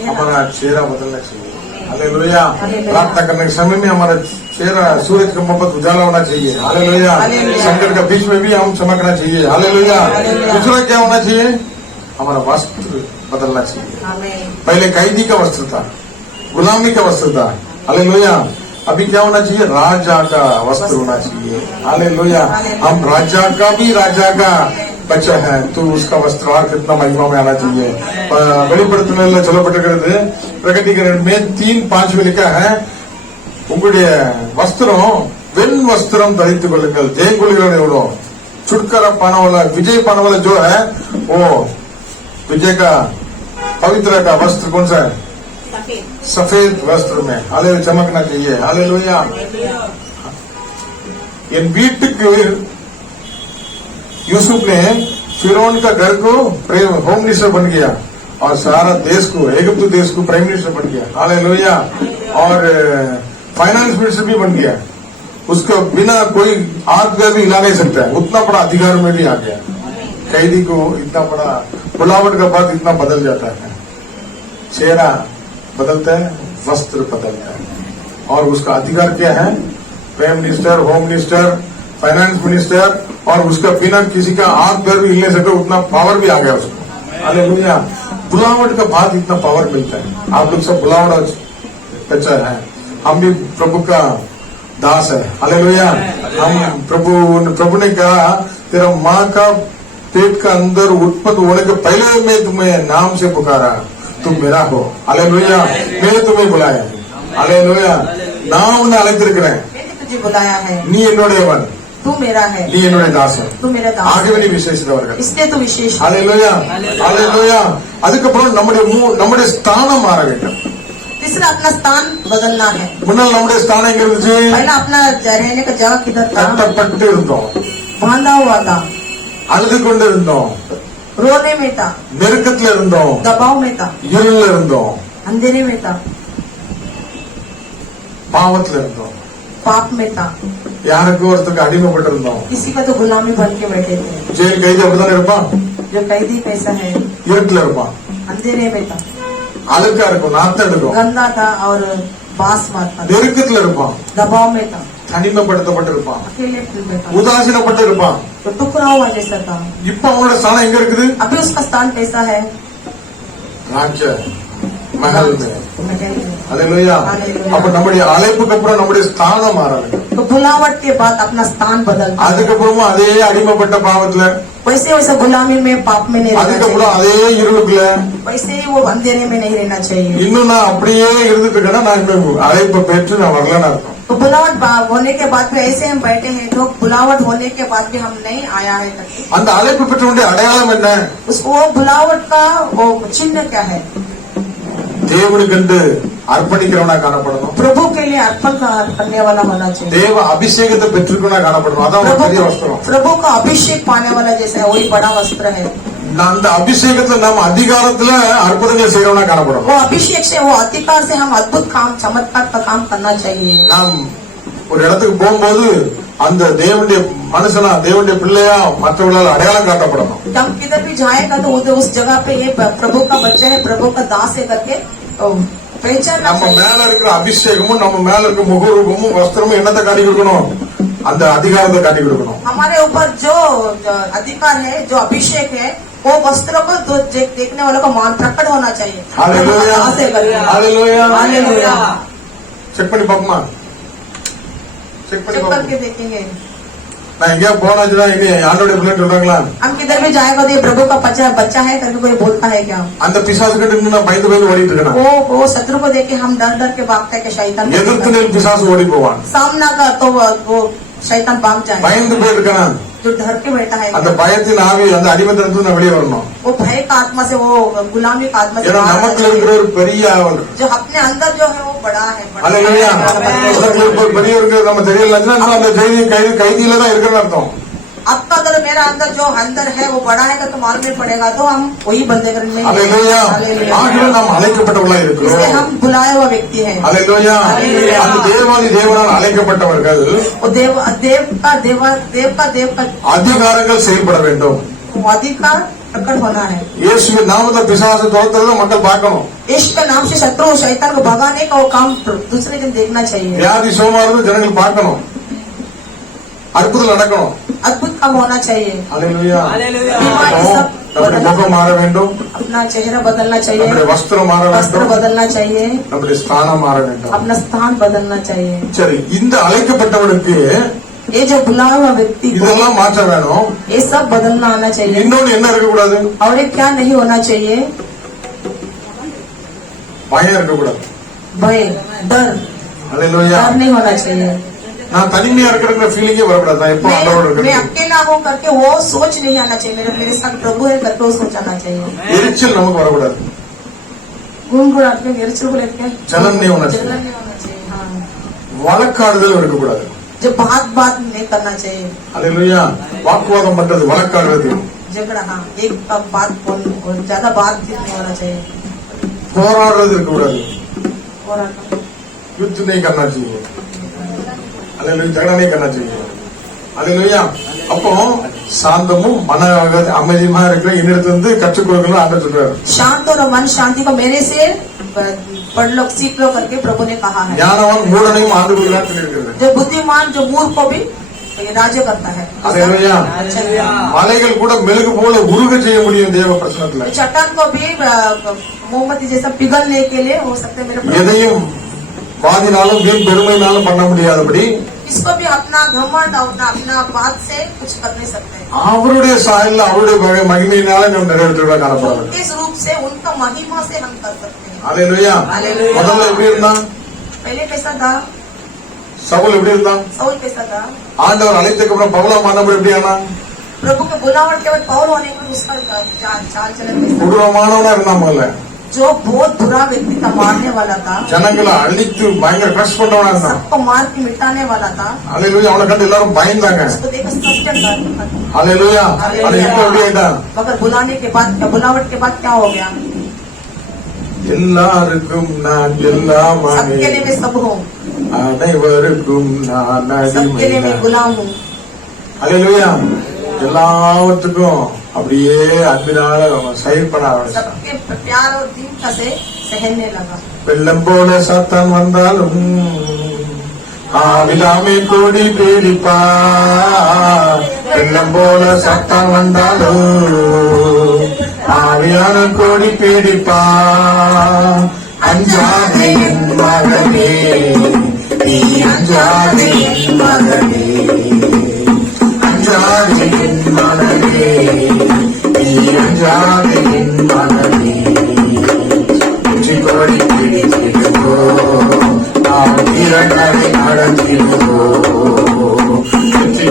हमारा चेहरा बदलना चाहिए। हालेलुया प्रार्थना करने के समय में हमारा चेहरा सूरज का मोहब्बत उजाला होना चाहिए। हालेलुया संकट के बीच में भी हम चमकना चाहिए। हालेलुया दूसरा क्या होना चाहिए? हमारा वस्त्र बदलना चाहिए। आमीन। पहले कैदी का वस्त्र था, गुलामी का वस्त्र था। हालेलुया अभी क्या होना चाहिए? राजा का वस्त्र होना चाहिए। हालेलुया हम राजा का भी राजा का बच्चा है, तो उसका वस्त्र और कितना महिमा में आना चाहिए। வெளிப்படுத்தின சொல்லப்பட்டிருக்கிறது, பிரகடீகரணம் में 3:5 में लिखा है, உங்களுடைய வஸ்திரம் வெண் வஸ்திரம் தரித்துக் கொள்ளுங்கள், ஜெயங்கொள்ளுங்கள் எவ்வளோ छुटकारा पाने वाला विजय पाने वाला जो है वो विजय का पवित्र का वस्त्र कौन सा है? सफेद वस्त्र में हालेलुया चमकना चाहिए। हालेलुया इन வீட்டுக்கு यूसुफ ने फिरौन का घर को होम मिनिस्टर बन गया और सारा देश को एगिप्त देश को प्राइम मिनिस्टर बन गया। हालेलुया और फाइनेंस मिनिस्टर भी बन गया। उसके बिना कोई हाथ पैर भी हिला नहीं सकता है, उतना बड़ा अधिकार में भी आ गया। कैदी को इतना बड़ा बुलावट का बाद इतना बदल जाता है, चेहरा बदलता है, वस्त्र बदलता है, और उसका अधिकार क्या है? Prime minister, home minister, finance minister, और उसका बिना किसी का हाथ पैर भी हिलने सकते, उतना पावर भी आ गया उसको। हालेलुया। बुलावट का बाद इतना पावर मिलता है। आप लोग सब बुलावट बच्चा है, हम भी प्रभु का दास है। हालेलुया। हम प्रभु ने कहा तेरा माँ का पेट का अंदर उत्पत्ति होने के पहले मैं तुम्हें नाम से पुकारा, तुम मेरा हो। हालेलुया। मैंने तुम्हें बुलाया। हालेलुया। நான் உன்னை அழைத்திருக்கிறேன், मैंने तुझे बुलाया है, நீ என்னுடையவன், तू मेरा है, நீ என்னுடைய தாசன், तू मेरा दास ஆகவே நீ है, விசேஷித்தவர்கள்। इसलिए तू विशेष है। हालेलुया। हालेलुया। அதுக்கப்புறம் நம்முடைய ஸ்தானம் மாற வேண்டும்। तीसरा अपना स्थान बदलना है। முன்னால் நம்முடைய ஸ்தானம் எங்க இருந்துச்சு? पहला अपना रहने का जगह किधर था? கட்டப்பட்டு இருந்தோம், बांधा हुआ था, அழுது கொண்டு இருந்தோம், रोने में था, நெருக்கத்துல இருந்தோம், दबाव में था, இருள்ல இருந்தோம், अंधेरे में था, பாவத்துல இருந்தோம், पाप में था, யாருக்கும் ஒருத்தருக்கு அடிமைப்பட்டு இருந்தோம்। किसी का तो गुलामी बन के बैठे थे। ஜெயில் கைதி அப்படித்தானே இருப்பான், जो कैदी कैसा है, இருட்டுல இருப்பான், अंधेरे में था, அழுக்கா இருக்கும், நாத்தம் எடுக்கும், गंदा था और बांस मारता था, நெருக்கத்துல இருப்பான், दबाव में था, தனிமைப்படுத்தப்பட்டு இருப்பான், अकेले में था, உதாசீனப்பட்டு இருப்பான்। तो टुकड़ा हुआ जैसा था। இப்ப அவனோட ஸ்தானம் எங்க இருக்குது? अभी उसका स्थान कैसा है? ராஜ மஹல் में। महल में। हालेलुया। हालेलुया। அப்ப நம்முடைய அழைப்புக்கு அப்புறம் நம்முடைய ஸ்தானம் மாற வேண்டும்। तो बुलावट के बाद अपना स्थान बदलता है। அதுக்கப்புறமும் அதே அடிமைப்பட்ட பாவத்துல, वैसे वैसे गुलामी में पाप में नहीं रहना அதுக்கப்புறம் चाहिए, அதே இருளுக்குள்ள वैसे ही वो अंधेरे में नहीं रहना चाहिए। இன்னும் நான் அப்படியே இருந்துட்டு இருக்கேன்னா நான் இப்ப அழைப்பை பெற்று நான் வரலன்னு அர்த்தம்। तो बुलावट होने के बाद भी ऐसे हम बैठे हैं, तो बुलावट होने के बाद भी हम नहीं आया है करके। அந்த அழைப்பு பெற்றவனுடைய அடையாளம் என்ன? वो बुलावट का वो चिन्ह क्या है? தேவனுக்கென்று அர்ப்பணிக்கிறவனா காணப்படணும், प्रभु के लिए अर्पण करने वाला होना चाहिए, தேவ அபிஷேகத்தை பெற்றுக்கொண்டா காணப்படணும்। அதான் ஒரு பெரிய வஸ்திரம்। प्रभु का अभिषेक पाने वाला जैसा है, वही बड़ा वस्त्र है। அந்த அபிஷேகத்துல நம்ம அதிகாரத்துல அற்புதங்களை செய்யறவனா காணப்படணும்। वो अभिषेक से, वो अधिकार से हम अद्भुत काम, चमत्कार का काम करना चाहिए। நாம் ஒரு இடத்துக்கு போகும்போது அந்த தேவனுடைய மனுஷனா, தேவனுடைய பிள்ளையா மற்றவர்களால் அடையாளம் காட்டப்படணும்। जब किधर भी जाएगा तो उधर उस जगह पे ये प्रभु का बच्चा है, प्रभु का दास है करके पहचानना நம்ம चाहिए। மேல இருக்கிற அபிஷேகமும் நம்ம மேல இருக்கிற முகரூபமும் வஸ்திரமும் என்னத்தை காட்டி கொடுக்கணும்? அந்த அதிகாரத்தை காட்டி கொடுக்கணும்। हमारे ऊपर जो अधिकार है, जो अभिषेक है, वो वस्त्रों को देखने वालों को मान प्रकट होना चाहिए। हालेलुया। दास है करके। हालेलुया। हालेलुया। செக் பண்ணி பாப்போமா? செக் பண்ணி चेक பாப்போம்। करके देखेंगे। நான் எங்கேயா போனாச்சுன்னா எங்க ஆண்டோட பிள்ளைன்னு சொல்றாங்களா? हम किधर भी जाएगा तो ये प्रभु का बच्चा है करके कोई बोलता है क्या? அந்த பிசாசு கிட்ட இருந்து நான் பயந்து பயந்து ஓடிட்டு இருக்கேன்। वो शत्रु को देख के हम डर डर के भागते हैं कि शैतान எதிர்த்து நில் பிசாசு ஓடி போவான்। सामना का तो वो शैतान भाग जाए। பயந்து போயிருக்கேன், जो डर के बैठा है, அந்த பயத்தின் ஆவி, அந்த அடிமைத்தனத்துல நான் வெளியே வரணும்। वो भय का आत्मा से, वो गुलामी का आत्मा से ஏன்னா बाहर आना நமக்குள்ள चाहिए। இருக்கிற ஒரு பெரிய ஆவல்। जो अपने अंदर जो है वो बड़ा है, बड़ा அல்லேலூயா। है। நமக்குள்ள ஒரு பெரிய இருக்கிறது நம்ம தெரியலன்னா இன்னும் அந்த கைதியில தான் இருக்கிறன்னு அர்த்தம்। आपका अगर मेरा अंदर जो अंदर है वो बड़ा है तो मालूम नहीं पड़ेगा, तो हम वही बंदे करेंगे। அல்லேலூயா। ஆகவே நாம் அழைக்கப்பட்டவர்களா इसलिए இருக்கிறோம்। हम बुलाया हुआ व्यक्ति है। அல்லேலூயா। அந்த தேவாதி தேவனால் அழைக்கப்பட்டவர்கள் वो देव का அதிகாரங்கள் செயல்பட வேண்டும்। वो अधिकार प्रकट होना है। இயேசுவின் நாமத்துல பிசாசு துரத்துறத மக்கள் பார்க்கணும்। यीशु के नाम से शत्रु शैतान को भगाने का वो काम दूसरे दिन देखना चाहिए। வியாதி சோமாறது ஜனங்கள் பார்க்கணும், அற்புதம் நடக்கணும்। अद्भुत काम होना चाहिए। அல்லேலூயா। बीमारी सब நம்முடைய முகம் மாற வேண்டும், अपना चेहरा बदलना चाहिए, நம்முடைய வஸ்திரம் மாற वस्त्र வேண்டும், बदलना चाहिए, நம்முடைய ஸ்தானம் மாற வேண்டும்। अपना स्थान बदलना चाहिए। சரி, இந்த அழைக்கப்பட்டவனுக்கு ये जो बुलाया हुआ व्यक्ति को இதெல்லாம் மாற்ற வேணும்। ये सब बदलना आना चाहिए। இன்னொன்னு என்ன இருக்கக்கூடாது? और ये क्या नहीं होना चाहिए? பயம் இருக்கக்கூடாது। भय, डर, அல்லேலூயா। डर नहीं होना चाहिए। நான் தனிமையா இருக்கிற ஃபீலிங்கே வரக்கூடாது। நான் எப்போ ஆண்டவரோட मैं இருக்கிறேன்। अकेला हूँ करके वो सोच नहीं आना चाहिए। मेरे साथ प्रभु है करके वो सोच आना चाहिए। எரிச்சல் நமக்கு வரக்கூடாது। गुनगुनाते एरिचल को लेके जलन नहीं होना चाहिए। जलन नहीं होना चाहिए। हाँ, வழக்காடுதல் இருக்கக்கூடாது। जो बात नहीं करना चाहिए। அல்லேலூயா। வாக்குவாதம் பண்றது, வழக்காடுறது, झगड़ा, हाँ, एक बात ज्यादा बात नहीं होना चाहिए। போராடுறது இருக்கக்கூடாது। और युद्ध नहीं करना चाहिए। அல்லேலூயா. ஜெகனானே கண்ணாச்சி அல்லேலூயா. அப்போ சாந்தமும் மன அமைதியுமா இருக்கிற என்னிடத்துல இருந்து கற்றுக்கொள்ளுங்கள் ஆண்டவர் சொல்றாரு. शांत और मन शांति को मेरे से पढ़ लो सीख लो करके प्रभु ने कहा है. ஞானவான் மூடனையும் ஆண்டு கொள்கிறார் சொல்லியிருக்கிறது. जो बुद्धिमान जो मूर्ख को भी राज्य करता है. அல்லேலூயா. மலைகள் கூட மெழுகு போல உருக செய்ய முடியும் தேவ பிரசன்னத்துல. चट्टान को भी मोमबत्ती जैसा पिघलने के लिए हो सकता है मेरे प्रभु. எதையும் வாதினாலும் வீண் பெருமையினாலும் பண்ண முடியாதபடி इसको भी अपना घमंड अपना बात से कुछ कर नहीं सकते. அவருடைய சாயல்ல அவருடைய மகிமையினால நம்ம நிறைவேற்றுவதா காணப்படுறது. इस रूप से उनका महिमा से हम कर सकते हैं. அல்லேலூயா. முதல்ல எப்படி இருந்தான்? पहले कैसा था? சவுல் எப்படி இருந்தான்? साउल कैसा था? ஆண்டவர் அழைத்ததுக்கு அப்புறம் பவுலா மாறினவர் எப்படி ஆனா? प्रभु के बुलावट के बाद पौल होने के बाद उसका चाल चलन कैसा? கொடூரமானவனா இருந்தான் முதல்ல. जो बहुत बुरा व्यक्ति था, मारने वाला था, ஜனங்களை அழித்து பயங்கர கிரஷ் பண்றவனா இருந்தான். सबको मार के मिटाने वाला था. அல்லேலூயா. அவனை கண்டு எல்லாரும் பயந்தாங்க. उसको देखकर सब डर गए. அல்லேலூயா. ஆனா இப்ப எப்படி ஆயிட்டான்? मगर बुलाने के बाद बुलावट के बाद क्या हो गया? எல்லாருக்கும் நான் எல்லாமானே, सबके लिए मैं सब हूँ, அனைவருக்கும் நான் सबके लिए मैं அடிமை. गुलाम हूँ. அல்லேலூயா. எல்லாவற்றுக்கும் அப்படியே அன்பினால செயல்பட ஆரம்பிச்சான். सबके प्यार और दीनता से सहने लगा. வெள்ளம் போல சாத்தான் வந்தாலும் ஆவிலாமே கோடி பீடிப்பா. வெள்ளம் போல சாத்தான் வந்தாலும் ஆவியான கோடி பீடிப்பா. அஞ்சாதே என் மகனே, நீ அஞ்சாதே என் மகனே, அஞ்சாதே என் மகனே, நீ அஞ்சாதே என் மகனே. கோடி பிடித்திடுவோ, நாம் இரண்டரை நடத்திடுவோ.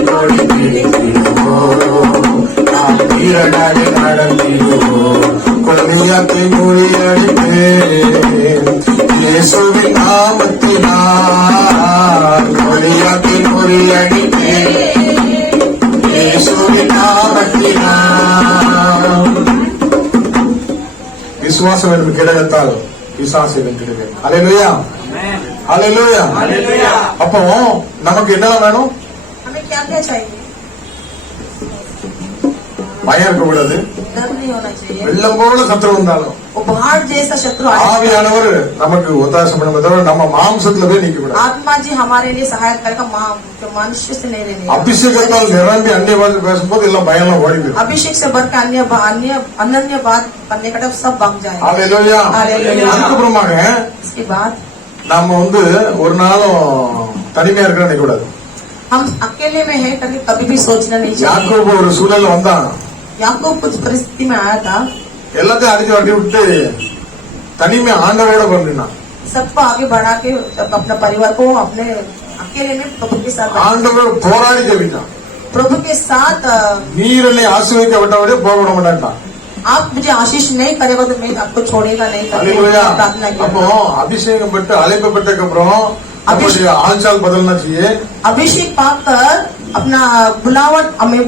கோடி பிடித்திடுவோ, நாம் இரண்டரை நடத்திடுவோ. கொடியத்தை முறியடிப்பேன் இயேசுவின் நாமத்தினால். கொடியத்தை முறியடிப்பேன் இயேசுவின் நாமத்தினால். விசுவாசம் என்று கிடைத்தால் விசுவாசம் வென்றிடுவேன். அல்லேலூயா. அல்லேலூயா. அப்போ நமக்கு என்ன வேணும்? हमें क्या क्या चाहिए? பயம் இருக்க கூடாது. डर नहीं होना चाहिए. வெள்ளம் போல சத்துரு வந்தாலும் वो बाहर जैसा शत्रु आए, ஆவியானவர் நமக்கு ஒத்தாசை பண்ணும். தவிர நம்ம மாம்சத்துல போய் நிக்க கூடாது. आत्मा जी हमारे लिए सहायक करेगा. जो मनुष्य से नहीं रहने. அபிஷேகத்தால் நிரம்பி அந்நிய பாஷை பேசும்போது எல்லாம் பயம்லாம் ஓடி போயிடும். अभिषेक से बढ़ के अनन्य बात करने का सब भाग जाए. அல்லேலூயா. அல்லேலூயா. அதுக்கப்புறமாக इसके बाद நம்ம ஒரு நாளும் தனிமையா இருக்க நினைக்க கூடாது. हम अकेले में है करके कभी भी सोचना नहीं चाहिए. யாக்கோபு ஒரு சூழல்ல வந்தான். याकूब कुछ परिस्थिति में आया था, எல்லாத்தையும் அடிச்சு வட்டி விட்டு தனிமை ஆண்டவரோட பண்ணினான். सबको आगे बढ़ा के अपना परिवार को अपने अकेले में प्रभु के साथ ஆண்டவர் போராடி ஜெபித்தான். प्रभु के साथ நீர் என்னை ஆசீர்வதிக்க விட்டவரே போக விட மாட்டான். आप मुझे आशीष नहीं करेगा तो मैं आपको छोड़ेगा नहीं करके அல்லேலூயா. प्रार्थना அப்போ किया. அபிஷேகம் பெற்று அழைக்கப்பட்டதுக்கு அப்புறம் நம்முடைய ஆச்சால் बदलना चाहिए. अभिषेक पाकर अपना बुलावट हमें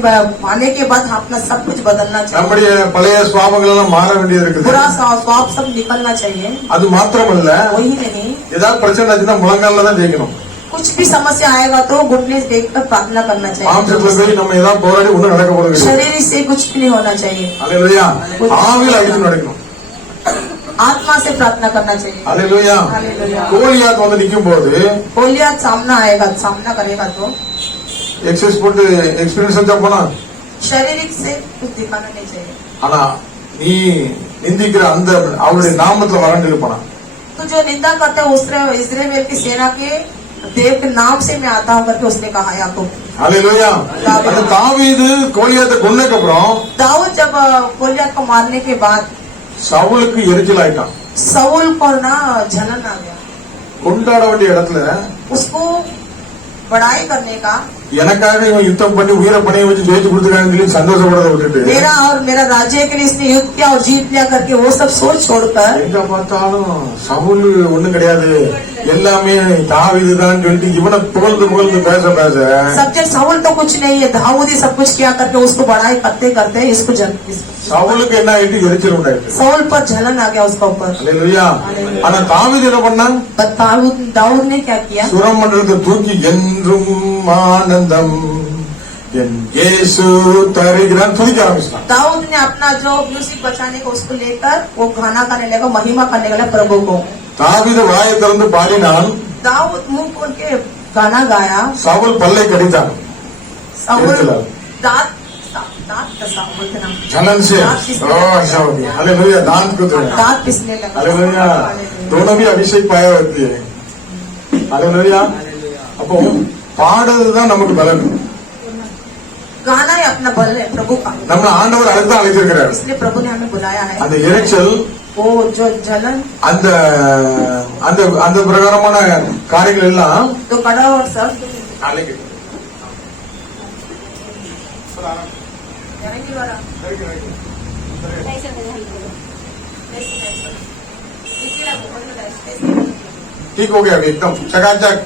आने के बाद अपना सब कुछ बदलना चाहिए. நம்முடைய பழைய சுவாபங்கள் எல்லாம் மாற வேண்டியது இருக்குது. बुरा स्वाब सब निकलना चाहिए. அது மாத்திரமல்ல, वही नहीं, ஏதாவது பிரச்சனை ஆச்சுன்னா முழங்கால தான் ஜெயிக்கணும். कुछ भी समस्या आएगा तो घुटने देखकर प्रार्थना करना மாம்சத்துல चाहिए. போய் நம்ம ஏதாவது போராடி ஒன்றும் நடக்க போறது கிடையாது. शरीर से कुछ भी नहीं होना चाहिए. அல்லேலூயா. ஆவியில் அடித்து நடக்கணும். आत्मा से प्रार्थना करना चाहिए. அல்லேலூயா. हालेलुया. கோலியாத் வந்து நிக்கும் போது गोलियत सामना करेगा तो எக்ஸசைஸ் போட்டு எக்ஸ்பீரியன்ஸ் செஞ்சா போனா, शारीरिक से कुछ दिखाना नहीं चाहिए. ஆனா நீ நிந்திக்கிற அந்த அவருடைய நாமத்துல வரண்டு இருப்பானா. तो जो निंदा करते हैं इस्राएल की सेना के देव के नाम से मैं आता हूँ करके उसने कहा याकूब. அல்லேலூயா. அந்த தாவீது கோலியாத்தை கொன்னதுக்கு அப்புறம் दाऊद जब गोलियत को मारने के बाद சவுலுக்கு எரிச்சல் ஆயிட்டான். साउल को ना जलन आ गया. கொண்டாட வேண்டிய இடத்துல उसको बड़ाई करने का, எனக்காக இவன் யுத்தம் பண்ணி உயிரை பணைய வச்சு ஜெயிச்சு கொடுத்துருக்காங்கன்னு சொல்லி சந்தோஷப்படத விட்டுட்டு मेरा और मेरा राज्य के लिए इसने युद्ध किया और जीत लिया करके वो सब सोच छोड़कर எங்க பார்த்தாலும் சவுல் ஒண்ணும் கிடையாது, எல்லாமே தாவீதுதான் சொல்லிட்டு இவனை புகழ்ந்து பேச सब जब साउल तो कुछ नहीं है, दाऊद ही सब कुछ किया करके उसको बड़ाई करते करते इसको சவுலுக்கு என்ன ஆயிட்டு எரிச்சல் உண்டாயிட்டு साउल पर जलन आ गया उसका ऊपर। அல்லேலூயா ஆனா தாவீது என்ன பண்ணான் दाऊद ने क्या किया, சுரம் மண்டலத்தை தூக்கி என்றும் ஆனந்தம் என் இயேசு தருகிறான் துதிக்க ஆரம்பிச்சான் दाऊद ने अपना जो म्यूजिक बचाने को उसको लेकर वो गाना गाने लगा, महिमा करने लगा प्रभु को। தாவீது வாயை திறந்து பாடினான், दाऊद मुंह खोल के गाना गाया, சவுல் பல்லை கடித்தான் साउल எரிச்சலால். दांत दांत कसा बोलते ना, जलन से हालेलुया दांत को धोया दांत पिसने लगा। हालेलुया दोनों भी अभिषेक पाया होती है हालेलुया அப்போ பாடுறதுதான் நமக்கு பலன் गाना ही अपना बल है प्रभु का, நம்ம ஆண்டவர் அதுதான் அழைச்சிருக்கிறார் इसलिए प्रभु ने हमें बुलाया है। அந்த இறைச்சல் वो जो जलन அந்த அந்த அந்த பிரகாரமான காரியங்கள் எல்லாம் तो कड़ा और सब நாளைக்கு इरंगी वाला ठीक हो गया अभी एकदम चकाचक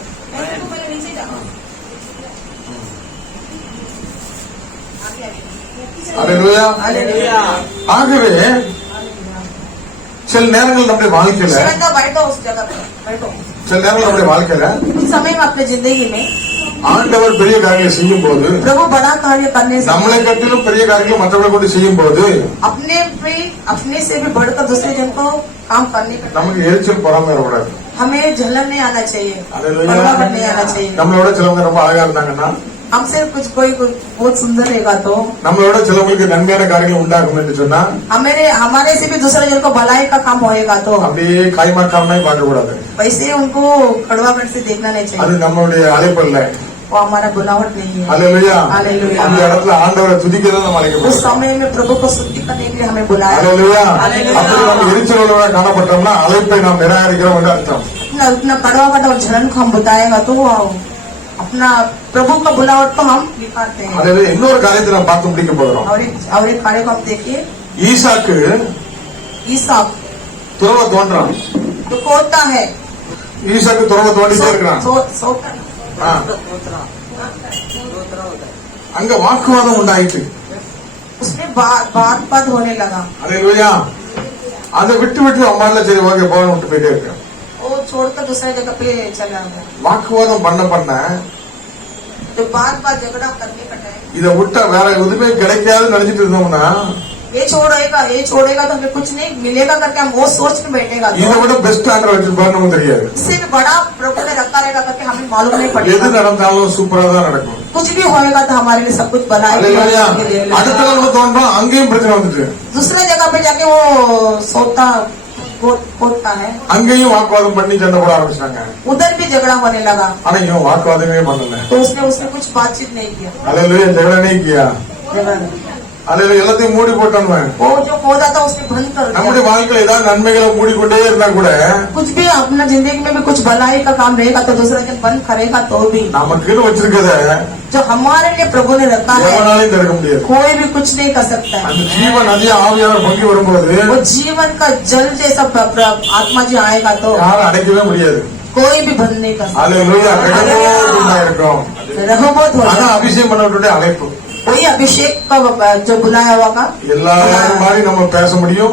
हालेलुया हालेलुया। ஆகவே சில நேரங்கள் நம்முடைய வாழ்க்கையில शिवंदा बैठो उस जगह पे बैठो। சில நேரங்கள் நம்முடைய வாழ்க்கையில कुछ समय में अपने जिंदगी में ஆண்டவர் பெரிய காரியங்களை செய்யும் போது प्रभु बड़ा कार्य करने से நம்மளை கட்டிலும் பெரிய காரியங்களை மற்றவர்களை கொண்டு செய்யும் போது अपने से भी बढ़कर दूसरे जन को काम करने का நமக்கு எரிச்சல் பொறாமை வரக்கூடாது हमें जलन नहीं आना चाहिए, हालेलुया बड़ापन नहीं आना चाहिए। நம்மளோட சிலவங்க ரொம்ப அழகா இருந்தாங்கன்னா हमसे कुछ कोई बहुत सुंदर रहेगा तो நம்மளோட சிலவங்களுக்கு நன்மையான காரியங்கள் உண்டாகும் என்று சொன்னா हमारे से भी दूसरे जन को भलाई का काम होएगा तो அப்படியே காய்மாக்காரனாய் பார்க்க கூடாது वैसे उनको कड़वापन से देखना नहीं चाहिए, அது நம்மளுடைய அழைப்பு இல்ல वो हमारा बुलावट नहीं है। Hallelujah hallelujah. அந்த இடத்துல ஆண்டவரை துதிக்கிறத நம்ம उस அழைக்கணும் समय में प्रभु को स्तुति करने के लिए हमें बुलाया। Hallelujah hallelujah. அப்படி நம்ம எரிச்சலோட காணப்பட்டோம்னா அழைப்பை நாம் நிராகரிக்கிறோம் என்று அர்த்தம் अपना कड़वापट और जलन को हम बताएगा तो वो अपना प्रभु का बुलावट को हम दिखाते हैं। हालेलुया இன்னொரு காரியத்தை நாம் பார்த்து முடிக்க போகிறோம் और एक कार्य को आप देखिए, ஈசாக்கு ईसाक துறவை தோன்றான் तो होता है ஈசாக்கு துறவை தோண்டிட்டே இருக்கிறான் ஆ. அங்க வாக்குவாதம் உண்டாயிட்டு उसमें बात होने लगा, हालेलुया அதை விட்டு அம்மால சரி ஓகே போன விட்டு போயிட்டே இருக்கேன் वो छोड़कर दूसरे जगह पे चला गया। வாக்குவாதம் பண்ண तो बात झगड़ा करने का टाइम, இதை விட்டா வேற எதுவுமே கிடைக்காதுன்னு நினைச்சிட்டு இருந்தோம்னா ये छोड़ेगा तो हमें कुछ नहीं मिलेगा करके हम वो सोच में बैठेगा तो இதை விட பெஸ்ட் ஆண்டர் வச்சிருப்பாரு நமக்கு தெரியாது इससे भी बड़ा प्रभु ने रखा रहेगा करके हमें मालूम नहीं எது पड़ेगा। நடந்தாலும் சூப்பரா தான் நடக்கும் कुछ भी होएगा तो हमारे लिए सब कुछ हालेलुया बनाएगा। அடுத்த நம்ம தோன்றோம் அங்கேயும் பிரச்சனை வந்துட்டு दूसरे जगह पे जाके वो सोता होता है, அங்கேயும் வாக்குவாதம் பண்ணி சண்டை போட ஆரம்பிச்சாங்க उधर भी झगड़ा होने लगा ஆனா இவன் வாக்குவாதமே பண்ணல तो उसने कुछ बातचीत नहीं किया। हालेलुया झगड़ा नहीं किया झगड़ा नहीं। हालेलुया எல்லாத்தையும் மூடி போட்டான் वो जो पौधा था उसने बंद कर நம்முடைய दिया। வாழ்க்கையில ஏதாவது நன்மைகளை மூடிக்கொண்டே இருந்தா கூட कुछ भी अपना जिंदगी में भी कुछ भलाई का काम रहेगा तो दूसरा जन बंद करेगा तो भी நமக்குன்னு வச்சிருக்கத जो हमारे लिए प्रभु ने रखा है எவனாலையும் திறக்க முடியாது कोई भी कुछ नहीं कर सकता है। அந்த ஜீவ நதியா ஆவியானவர் பொங்கி வரும்போது वो जीवन का जल जैसा आत्मा जी आएगा तो யாரும் அடைக்கவே முடியாது कोई भी बंद नहीं कर सकता। हालेलुया ரெகபோத் இருக்கும் रहोबोत ஆனா होगा, அபிஷேகம் பண்ணவருடைய அழைப்பு वही अभिषेक का जो बुलाया हुआ का எல்லாரும் மாதிரி நம்ம பேச முடியும்,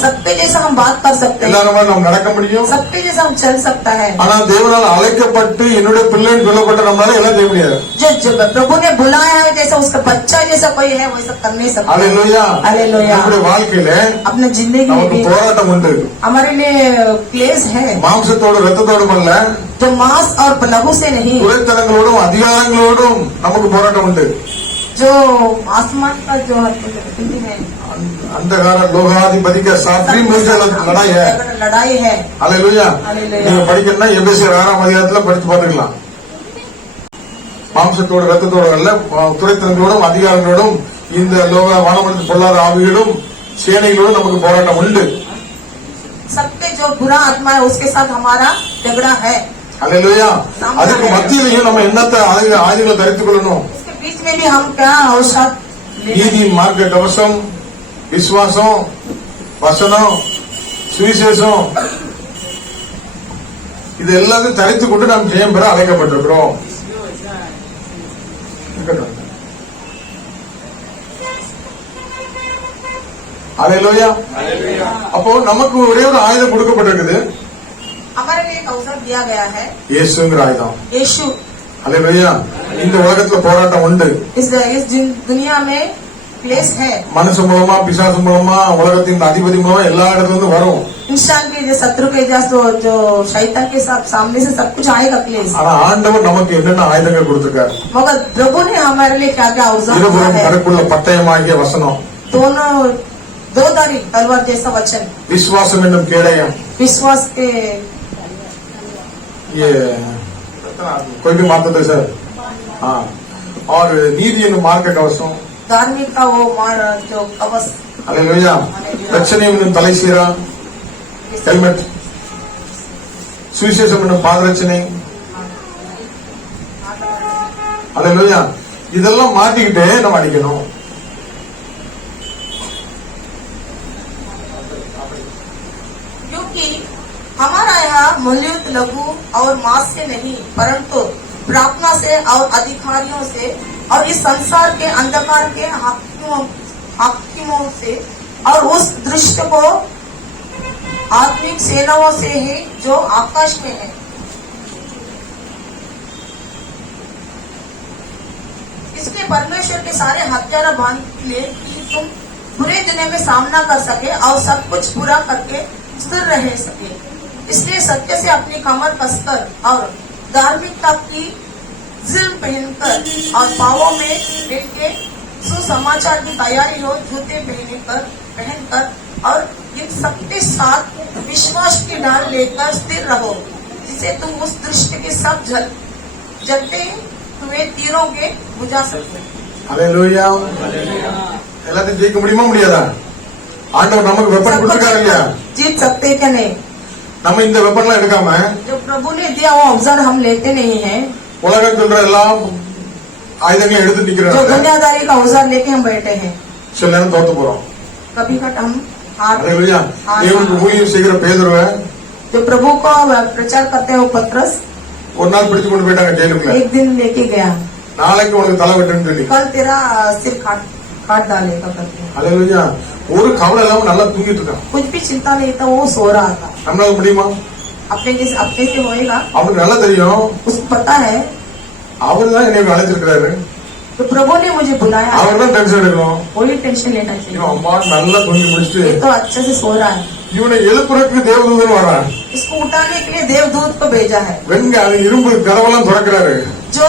सबके जैसा हम बात कर सकते हैं, எல்லாரும் மாதிரி நம்ம நடக்க முடியும். सबके जैसा हम चल सकता है। ஆனா தேவனால் அழைக்கப்பட்டு என்னுடைய பிள்ளைன்னு சொல்லப்பட்ட நம்மளால எல்லாம் செய்ய முடியாது. जो प्रभु ने बुलाया है जैसा उसका बच्चा जैसा कोई है वैसा कर नहीं सकता। Hallelujah hallelujah. நம்முடைய வாழ்க்கையில अपने जिंदगी में நமக்கு भी போராட்டம் உண்டு. हमारे लिए क्लेश है மாம்சத்தோடு ரத்தத்தோடும் அல்ல, जो मांस और लहू से नहीं, துரைத்தனங்களோடும் அதிகாரங்களோடும் நமக்கு போராட்டம் உண்டு. जो आसमान का जो हिंदी में अंधकार लोகாதிபதி का साथी मुझे लड़ाई है. लड़ाई है। Hallelujah hallelujah. நீங்க படிக்கணும்னா எபேசியர் 6ஆம் அதிகாரத்துல படிச்சு பாத்துக்கலாம். மாம்சத்தோடு ரத்தத்தோடு அல்ல, துரைத்தனங்களோடும் அதிகாரங்களோடும் இந்த லோக வானமண்டலத்தில் பொல்லாத ஆவிகளோடும் சேனைகளோடும் நமக்கு போராட்டம் உண்டு. सबके जो बुरा आत्मा है उसके साथ हमारा झगड़ा है। हालेलुया அதுக்கு மத்தியிலையும் நம்ம என்னத்தை ஆயுதங்களை தரித்துக் கொள்ளணும். इसके बीच में भी हम क्या औषध நீதி மார்க்க கவசம், விசுவாசம், வசனம், சுவிசேஷம், இது எல்லாத்தையும் தரித்து கொண்டு நாம் ஜெயம் பெற அழைக்கப்பட்டிருக்கிறோம். அல்லேலூயா. அப்போ நமக்கு ஒரே ஒரு ஆயுதம் கொடுக்கப்பட்டிருக்குது. हमारे लिए एक अवसर दिया गया है, இயேசுங்கிற ஆயுதம். यीशु। அல்லேலூயா. இந்த உலகத்துல போராட்டம் உண்டு. इस दुनिया में क्लेश है, மனுஷன் மூலமா, பிசாசு மூலமா, உலகத்தின் அதிபதி மூலமா எல்லா இடத்துல இருந்து வரும். इंसान के जो शत्रु के जो शैतान के सामने से सब कुछ आएगा क्लेश। ஆனா ஆண்டவர் நமக்கு என்னென்ன ஆயுதங்கள் கொடுத்திருக்காரு? मगर प्रभु ने हमारे लिए क्या क्या अवसर दिया இருபுறம் है? கருக்குள்ள பட்டயமாகிய வசனம், दोनों दो धारी तलवार जैसा वचन, விசுவாசம் என்னும் கேடயம், विश्वास के ये कोई भी मारता था सर, हाँ, और नीति என்னும் மார்க்க கவசம், धार्मिक का वो मार जो कवच, அல்லேலூயா. ரட்சணை என்னும் தலைசீரா, ஹெல்மெட், சுவிசேஷம் என்னும் பாதரட்சணை, அல்லேலூயா. இதெல்லாம் மாட்டிக்கிட்டே நம்ம அடிக்கணும். क्योंकि हमारा यहाँ मूल्युत लघु और मांस से नहीं परंतु प्रार्थना से और अधिकारियों से और इस संसार के अंधकार के हाकिमों से और उस दृष्ट को आत्मिक सेनाओं से ही जो आकाश में है। इसलिए परमेश्वर के सारे हथियार बांध ले कि तुम बुरे दिनों में सामना कर सके और सब कुछ पूरा करके स्थिर रह सके। इसलिए सत्य से अपनी कमर कसकर और धार्मिकता की जिल्म पहनकर और पावों में लेके सुसमाचार की तैयारी हो, जूते पहनकर और इन सबके साथ विश्वास की ढाल लेकर स्थिर रहो, जिसे तुम उस दृष्टि के सब जलते हुए तीरों के बुझा सकते। அல்லேலூயா. எல்லாத்தையும் ஜெயிக்க முடியுமா முடியாதா? ஆண்டவர் நமக்கு வெப்பன் கொடுத்திருக்காரு இல்லையா? जीत सकते क्या नहीं? நம்ம இந்த வெப்பன்லாம் எடுக்காம जो प्रभु ने दिया वो अवसर हम लेते नहीं है, உலகம் சொல்ற எல்லா ஆயுதங்களையும் எடுத்து जो நிக்கிறோம். दुनियादारी का अवसर लेके हम बैठे हैं, சில நேரம் தோத்து போறோம். कभी कट हम हार। அல்லேலூயா. தேவனுக்கு ஊழியம் செய்கிற பேதுருவை जो प्रभु को प्रचार करते हैं वो पत्रस ஒரு நாள் பிடிச்சு கொண்டு போயிட்டாங்க ஜெயிலுக்குள்ள. एक दिन लेके गया, நாளைக்கு உனக்கு தலை வெட்டுன்னு சொல்லி. कल तेरा सिर काट डालेगा करके। அல்லேலூயா. ஒரு கவலை இல்லாம நல்லா தூங்கிட்டு இருக்கான். कुछ भी चिंता नहीं था, वो सो रहा था। நம்மளால முடியுமா? अपने से होएगा, அவருக்கு நல்லா தெரியும். उसको पता है அவர் தான் என்னை அழைச்சிருக்கிறாரு. तो प्रभु ने मुझे बुलाया है, அவர் தான் டென்ஷன் எடுக்கணும். कोई टेंशन लेना இவன் चाहिए। அம்மா நல்லா தூங்கி முடிச்சுட்டு ये तो अच्छे से सो रहा है, இவனை எழுப்புறதுக்கு தேவதூதன் வர்றான். इसको उठाने के लिए देवदूत को भेजा है, வெங்க அது இரும்பு கதவெல்லாம் திறக்கிறாரு. जो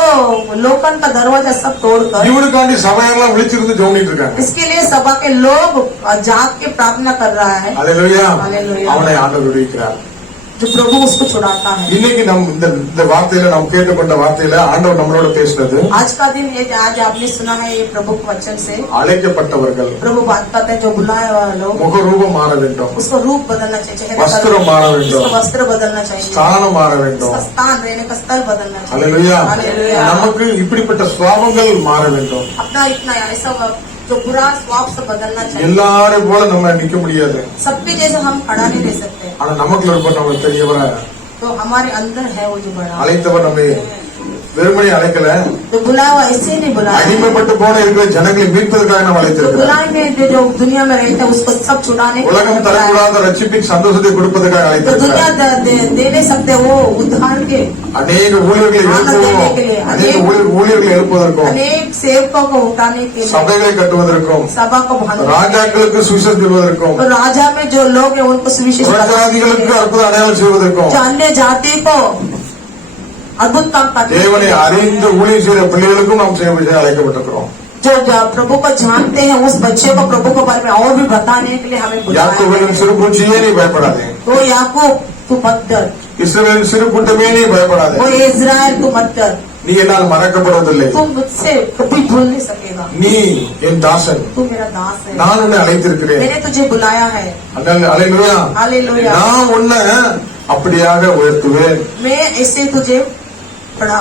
लोकन का दरवाजा सब तोड़कर இவனுக்காண்டி சபையெல்லாம் விழிச்சிருந்து ஜெபிச்சிட்டு இருக்காங்க. इसके लिए सभा के लोग जाग के प्रार्थना कर रहा है। அல்லேலூயா. அல்லேலூயா. அவனை ஆண்டவர் விடுவிக்கிறார். जो प्रभु उसको छुड़ाता है। இன்னைக்கு நம் இந்த வார்த்தையில நாம் கேட்டுக்கொண்ட வார்த்தையில ஆண்டவர் நம்மளோட பேசினது, आज का दिन ये आज आपने सुना है ये प्रभु के वचन से, அழைக்கப்பட்டவர்கள் प्रभु बात करते हैं जो बुलाए हुए लोग முகரூபம் மாற வேண்டும், उसको रूप बदलना चाहिए, चेहरे का வஸ்திரம் மாற வேண்டும், उसको वस्त्र बदलना चाहिए, ஸ்தானம் மாற வேண்டும். उसका स्थान रहने का स्थल बदलना चाहिए। அல்லேலூயா. हालेलुया। நமக்கு இப்படிப்பட்ட சுவாபங்கள் மாற வேண்டும். अपना इतना ऐसा जो बुरा स्वभाव से बदलना चाहिए। எல்லாரும் போல நம்ம நிக்க முடியாது. सबके जैसे हम खड़ा नहीं रह सकते, ஆனா நமக்குள்ள இருப்ப நம்ம பெரியவரை तो हमारे अंदर है वो जो बड़ा, அழைத்தவர் நம்மை வெறுமனே அழைக்கல, जो बुलाया हुआ ऐसे नहीं बुलाया, அடிமைப்பட்டு போன இருக்கிற ஜனங்களை மீட்பதற்காக நம்ம जो அழைத்திருக்கிறார். बुलाएंगे जो दुनिया में रहते हैं उसको सब छुड़ाने के लिए உலகம் बुलाया है। தரக்கூடாத ரட்சிப்பின் சந்தோஷத்தை கொடுப்பதற்காக तो दुनिया அழைத்திருக்கிறார். दे नहीं सकते वो उद्धार के அநேக ஊழியர்களை எழுப்புவதற்கும், அநேக ஊழியர்களை எழுப்புவதற்கும், अनेक सेवकों को उठाने के लिए, சபைகளை கட்டுவதற்கும், सभा को बांधने, ராஜாக்களுக்கு சுவிசேஷம் சொல்வதற்கும், और राजा में जो लोग हैं उनको सुविशेष புறஜாதிகளுக்கு अற்புத அடையாளம் செய்வதற்கும், जो अन्य जाति को अद्भुत काम करते தேவனை हैं, அறிந்த ஊழியம் செய்கிற பிள்ளைகளுக்கும் நாம் செய்ய அழைக்கப்பட்டிருக்கிறோம். जो प्रभु को जानते हैं उस बच्चे को प्रभु के बारे में और भी बताने के लिए हमें बुलाया யாக்கோபின் है। சிறு பூச்சியே நீ பயப்படாதே, तो याकूब तू मत डर, இஸ்ரவேலின் சிறு கூட்டமே நீ பயப்படாதே, वो इज़राइल तू मत डर, நீ என்னால் மறக்கப்படுவதில்லை, तू मुझसे कभी भूल नहीं सकेगा, நீ என் தாசன், तू मेरा दास है, நான் உன்னை அழைத்திருக்கிறேன். मैंने तुझे बुलाया है। அல்லேலூயா. हालेलुया। நான் உன்னை அப்படியாக உயர்த்துவேன், मैं ऐसे तुझे बढ़ा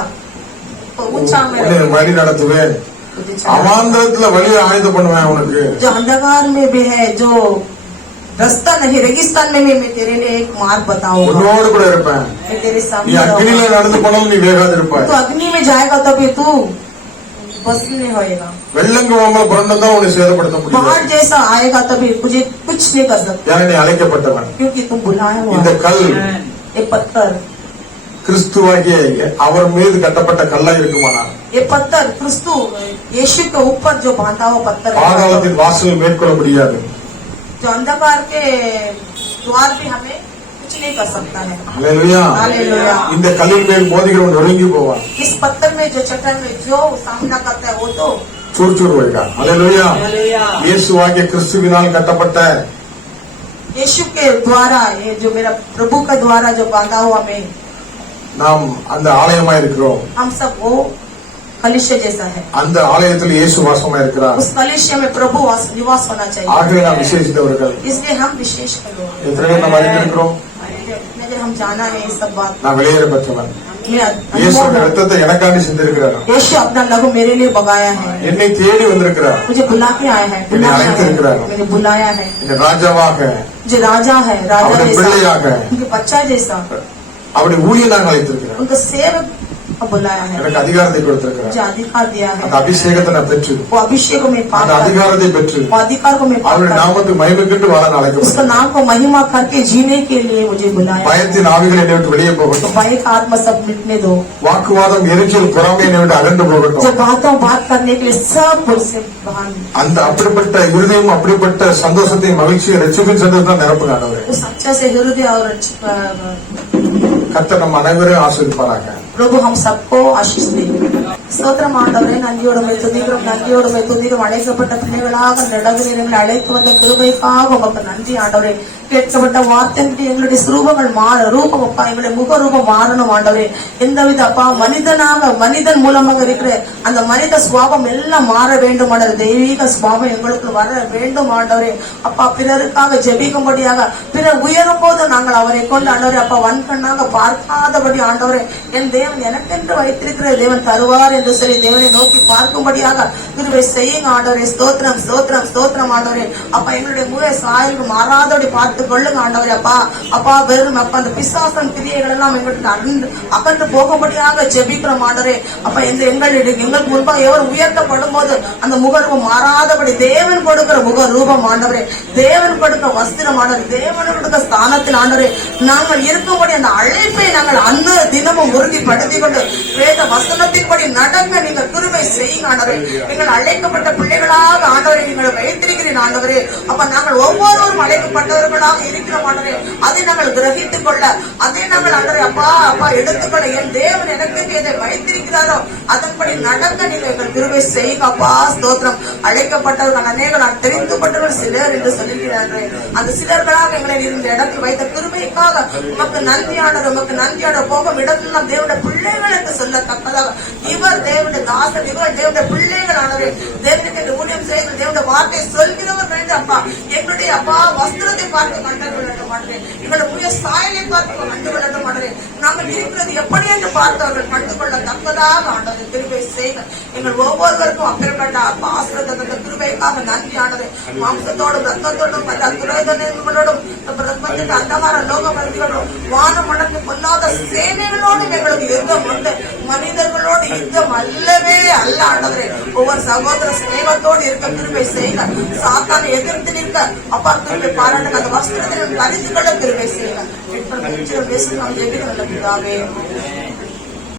ऊंचा में உன்னை வழி நடத்துவேன், तुझे चला। அவாந்தரத்துல வழியை ஆயுதம் பண்ணுவேன் உனக்கு. जो अंधकार में भी है, जो रास्ता नहीं, रेगिस्तान में मैं तेरे लिए एक मार्ग बताऊंगा, உன்னோடு கூட இருப்பேன். मैं तेरे நீ सामने அக்னியில रहूंगा। நடந்து போனாலும் நீ வேகாது இருப்பாய். तू अग्नि में जाएगा तभी तू बस नहीं होएगा, வெள்ளங்க உங்களை புரண்டா உன்னை சேதப்படுத்த முடியாது. बाढ़ जैसा आएगा तभी तुझे कुछ नहीं कर सकता, ஏன்னா நீ அழைக்கப்பட்டவன். क्योंकि तुम बुलाया हुआ இந்த है। கல் ये पत्थर, கிறிஸ்துவாகிய அவர் மீது கட்டப்பட்ட கல்லா இருக்குமானா ये पत्थर क्रिस्तु यीशु के ऊपर जो बांधा हुआ पत्थर है, பாதாளத்தின் வாசல் மேற்கொள்ள முடியாது. जो अंधकार के द्वार भी हमें कुछ नहीं कर सकता है। அல்லேலூயா. हालेलुया। இந்த கல்லின் மேல் மோதிக்கிறவன் ஒழுங்கி போவான். इस पत्थर में जो चट्टान में जो सामना करता है वो तो சூர்ச்சூர் வைக்கா. அல்லேலூயா. இயேசுவாகிய கிறிஸ்துவினால் கட்டப்பட்ட यीशु के द्वारा, ये जो मेरा प्रभु का द्वारा जो बांधा हुआ में, நாம் அந்த ஆலயமா இருக்கிறோம். हम सब वो कलिशा जैसा है, அந்த ஆலயத்தில் இயேசு வாசமா இருக்கிறார். उस कलिशा में प्रभु निवास होना चाहिए, ஆகவே நாம் விசேஷித்தவர்கள். इसलिए हम विशेष कर लो। எத்தனை பேர் நம்ம அறிந்திருக்கிறோம்? अगर हम जाना है ये सब बात, நான் வெளியேற பெற்றவன். मैं இயேசுவின் अनुभव- ரத்தத்தை எனக்காண்டி சிந்திருக்கிறார். यीशु अपना लहू मेरे लिए बगाया है, என்னை தேடி வந்திருக்கிறார். मुझे बुला के आया है, बुलाया अழைத்திருக்கிறார். है, मैंने बुलाया है, இந்த ராஜாவாக जो राजा है, राजा அவருடைய जैसा, பிள்ளையாக उनके बच्चा जैसा, அவருடைய ஊழியனாக அழைத்திருக்கிறார். उनका सेवक बुलाया है, எனக்கு அதிகாரத்தை கொடுத்திருக்கிறார். जो अधिकार दिया है, அந்த அபிஷேகத்தை நான் பெற்று वो अभिषेक को मैं அந்த पाकर, அதிகாரத்தை பெற்று वो अधिकार को मैं அவருடைய पाकर, நாமத்துக்கு மகிமை கண்டு வாழ उसका அழைக்கப்பட்டேன். नाम को महिमा करके जीने के लिए मुझे बुलाया। பயத்தின் ஆவிகள் என்னை விட்டு வெளியே तो போகட்டும். भय का आत्मा सब मिटने दो, வாக்குவாதம் எரிச்சல் பொறாமை என்னை விட்டு அகன்று जो போகட்டும். बात करने के लिए सब मुझसे बाहर, அந்த அப்படிப்பட்ட இருதயம் அப்படிப்பட்ட சந்தோஷத்தையும் மகிழ்ச்சியும் ரட்சிப்பின் சந்தோஷம் நிரப்புங்க ஆண்டவரே. उस अच्छा से हृदय और கர்த்தர் நம்ம அனைவரையும் ஆசீர்வதிப்பாராக. प्रभु हम सबको आशीष दे। ಸ್ತೋತ್ರம் ஆண்டவரே, நன்றியோடுமை துதிக்கிறோம், நன்றியோடுமை துதிக்கிறோம். அழைக்கப்பட்ட பிள்ளைகளாக நடவில் எங்களை அழைத்து வந்த கிருபைக்காக உமக்கு நன்றி ஆண்டவரே. கேட்கப்பட்ட வார்த்தைக்கு எங்களுடைய ரூபங்கள் மாற, ரூபம் அப்பா, எங்களுடைய முக ரூபம் மாறணும் ஆண்டவரே. எந்தவித அப்பா மனிதன் மூலமாக இருக்கிற அந்த மனித சுவாபம் எல்லாம் மாற வேண்டும் ஆண்டவரே. தெய்வீக சுவாபம் எங்களுக்கு வர வேண்டும் ஆண்டவரே. அப்பா, பிறருக்காக ஜெபிக்கும்படியாக, பிறர் உயரும் போது நாங்கள் அவரை கொண்டு ஆண்டவரே அப்பா வன்கண்ணாக பார்க்காதபடி ஆண்டவரே, என் தேவன் எனக்கென்று வைத்திருக்கிற தேவன் தருவார் என்று சொல்லி தேவனை நோக்கி பார்க்கும்படியாக கிருபை செய்யுங்க ஆண்டவரே. ஸ்தோத்திரம் ஸ்தோத்திரம் ஸ்தோத்திரம் ஆண்டவரே. அப்பா, எங்களுடைய முக சாயலுக்கு மாறாதபடி பார்த்து கொள்ளுங்க ஆண்டவரே. அப்பா வெறும் அப்பா அந்த பிசாசன் கிரியைகள் எல்லாம் எங்களுக்கு அகன்று போகும்படியாக ஜெபிக்கிறோம் ஆண்டவரே. அப்பா, எங்களுக்கு முன்பாக எவர் உயர்த்தப்படும் போது அந்த முகரூபம் மாறாதபடி தேவன் கொடுக்கிற முக ரூபம் ஆண்டவரே, தேவன் கொடுக்க வஸ்திரம் ஆண்டவரே, தேவன் கொடுக்க ஸ்தானத்தில் ஆண்டவரே நாங்கள் இருக்கும்படி அந்த அழைப்பை நாங்கள் அந்த தினமும் உறுதிப்படுத்திக் கொண்டு வேத வசனத்தின்படி நடங்க நீங்கள் கிருபை செய்யுங்க ஆண்டவரே. நீங்கள் அழைக்கப்பட்ட பிள்ளைகளாக ஆண்டவரை நீங்கள் வைத்திருக்கிறீர்கள் ஆண்டவரே. அப்ப நாங்கள் ஒவ்வொருவரும் அழைக்கப்பட்டவர்களாக இருக்கிறோம் ஆண்டவரே. அதை நாங்கள் கிரகித்துக் கொள்ள, அதை நாங்கள் ஆண்டவரே அப்பா எடுத்துக்கொள்ள, என் தேவன் எனக்கு எதை வைத்திருக்கிறாரோ அதன்படி நடக்க நீங்கள் எங்கள் கிருபை செய்யுங்க அப்பா. ஸ்தோத்திரம். அழைக்கப்பட்டவர்கள் அநேகர், தெரிந்து கொண்டவர்கள் சிலர் என்று சொல்லுகிறார்கள். அந்த சிலர்களாக எங்களை இந்த இடத்தில் வைத்த கிருபைக்காக உமக்கு நன்றியாளர், உமக்கு நன்றியாளர். போகும் இடத்துல தேவனுடைய பிள்ளைகளுக்கு சொல்லத்தக்கதாக இவர் தேவனுடைய தாசன், இவர் தேவனுடைய பிள்ளைகள் ஆனவரே. தேவனுக்கு என்று ஊழியம் செய்து தேவனுடைய வார்த்தை சொல்கிறவர்கள் என்று அப்பா எங்களுடைய அப்பா வஸ்திரத்தை பார்த்து கண்டு கொள்ளட்ட மாட்டேன், எங்களுடைய முய சாயலை பார்த்து கண்டு கொள்ளட்ட மாட்டேன். நாங்கள் இருக்கிறது எப்படி என்று பார்த்தவர்கள் கண்டு கொள்ளத்தக்கதாக ஆண்டவரை கிருபை செய்த எங்கள் ஒவ்வொருவருக்கும் அப்பேற்பட்ட அப்பா ஆசிரியர் கிருபைக்காக நன்றி ஆனது. மாம்சத்தோடும் ரத்தத்தோடும் மற்ற துறைகளோடும் அந்தகார லோக மனிதர்களோடும் வானம் மணந்து கொள்ளாத சேனைகளோடு எங்களுக்கு யுத்தம் உண்டு. மனிதர்களோடு யுத்தம் அல்லவே அல்ல ஆண்டவரே. ஒவ்வொரு சகோதர சிநேகத்தோடு இருக்க கிருபை செய்க, சாத்தானை எதிர்த்து நிற்க அப்பா கிருபை பாராட்டுங்க. அந்த வஸ்திரத்தை அறிந்து கொள்ள கிருபை செய்க. பேசுகிறோம், ஜெபிக்கிறோம் பிதாவே.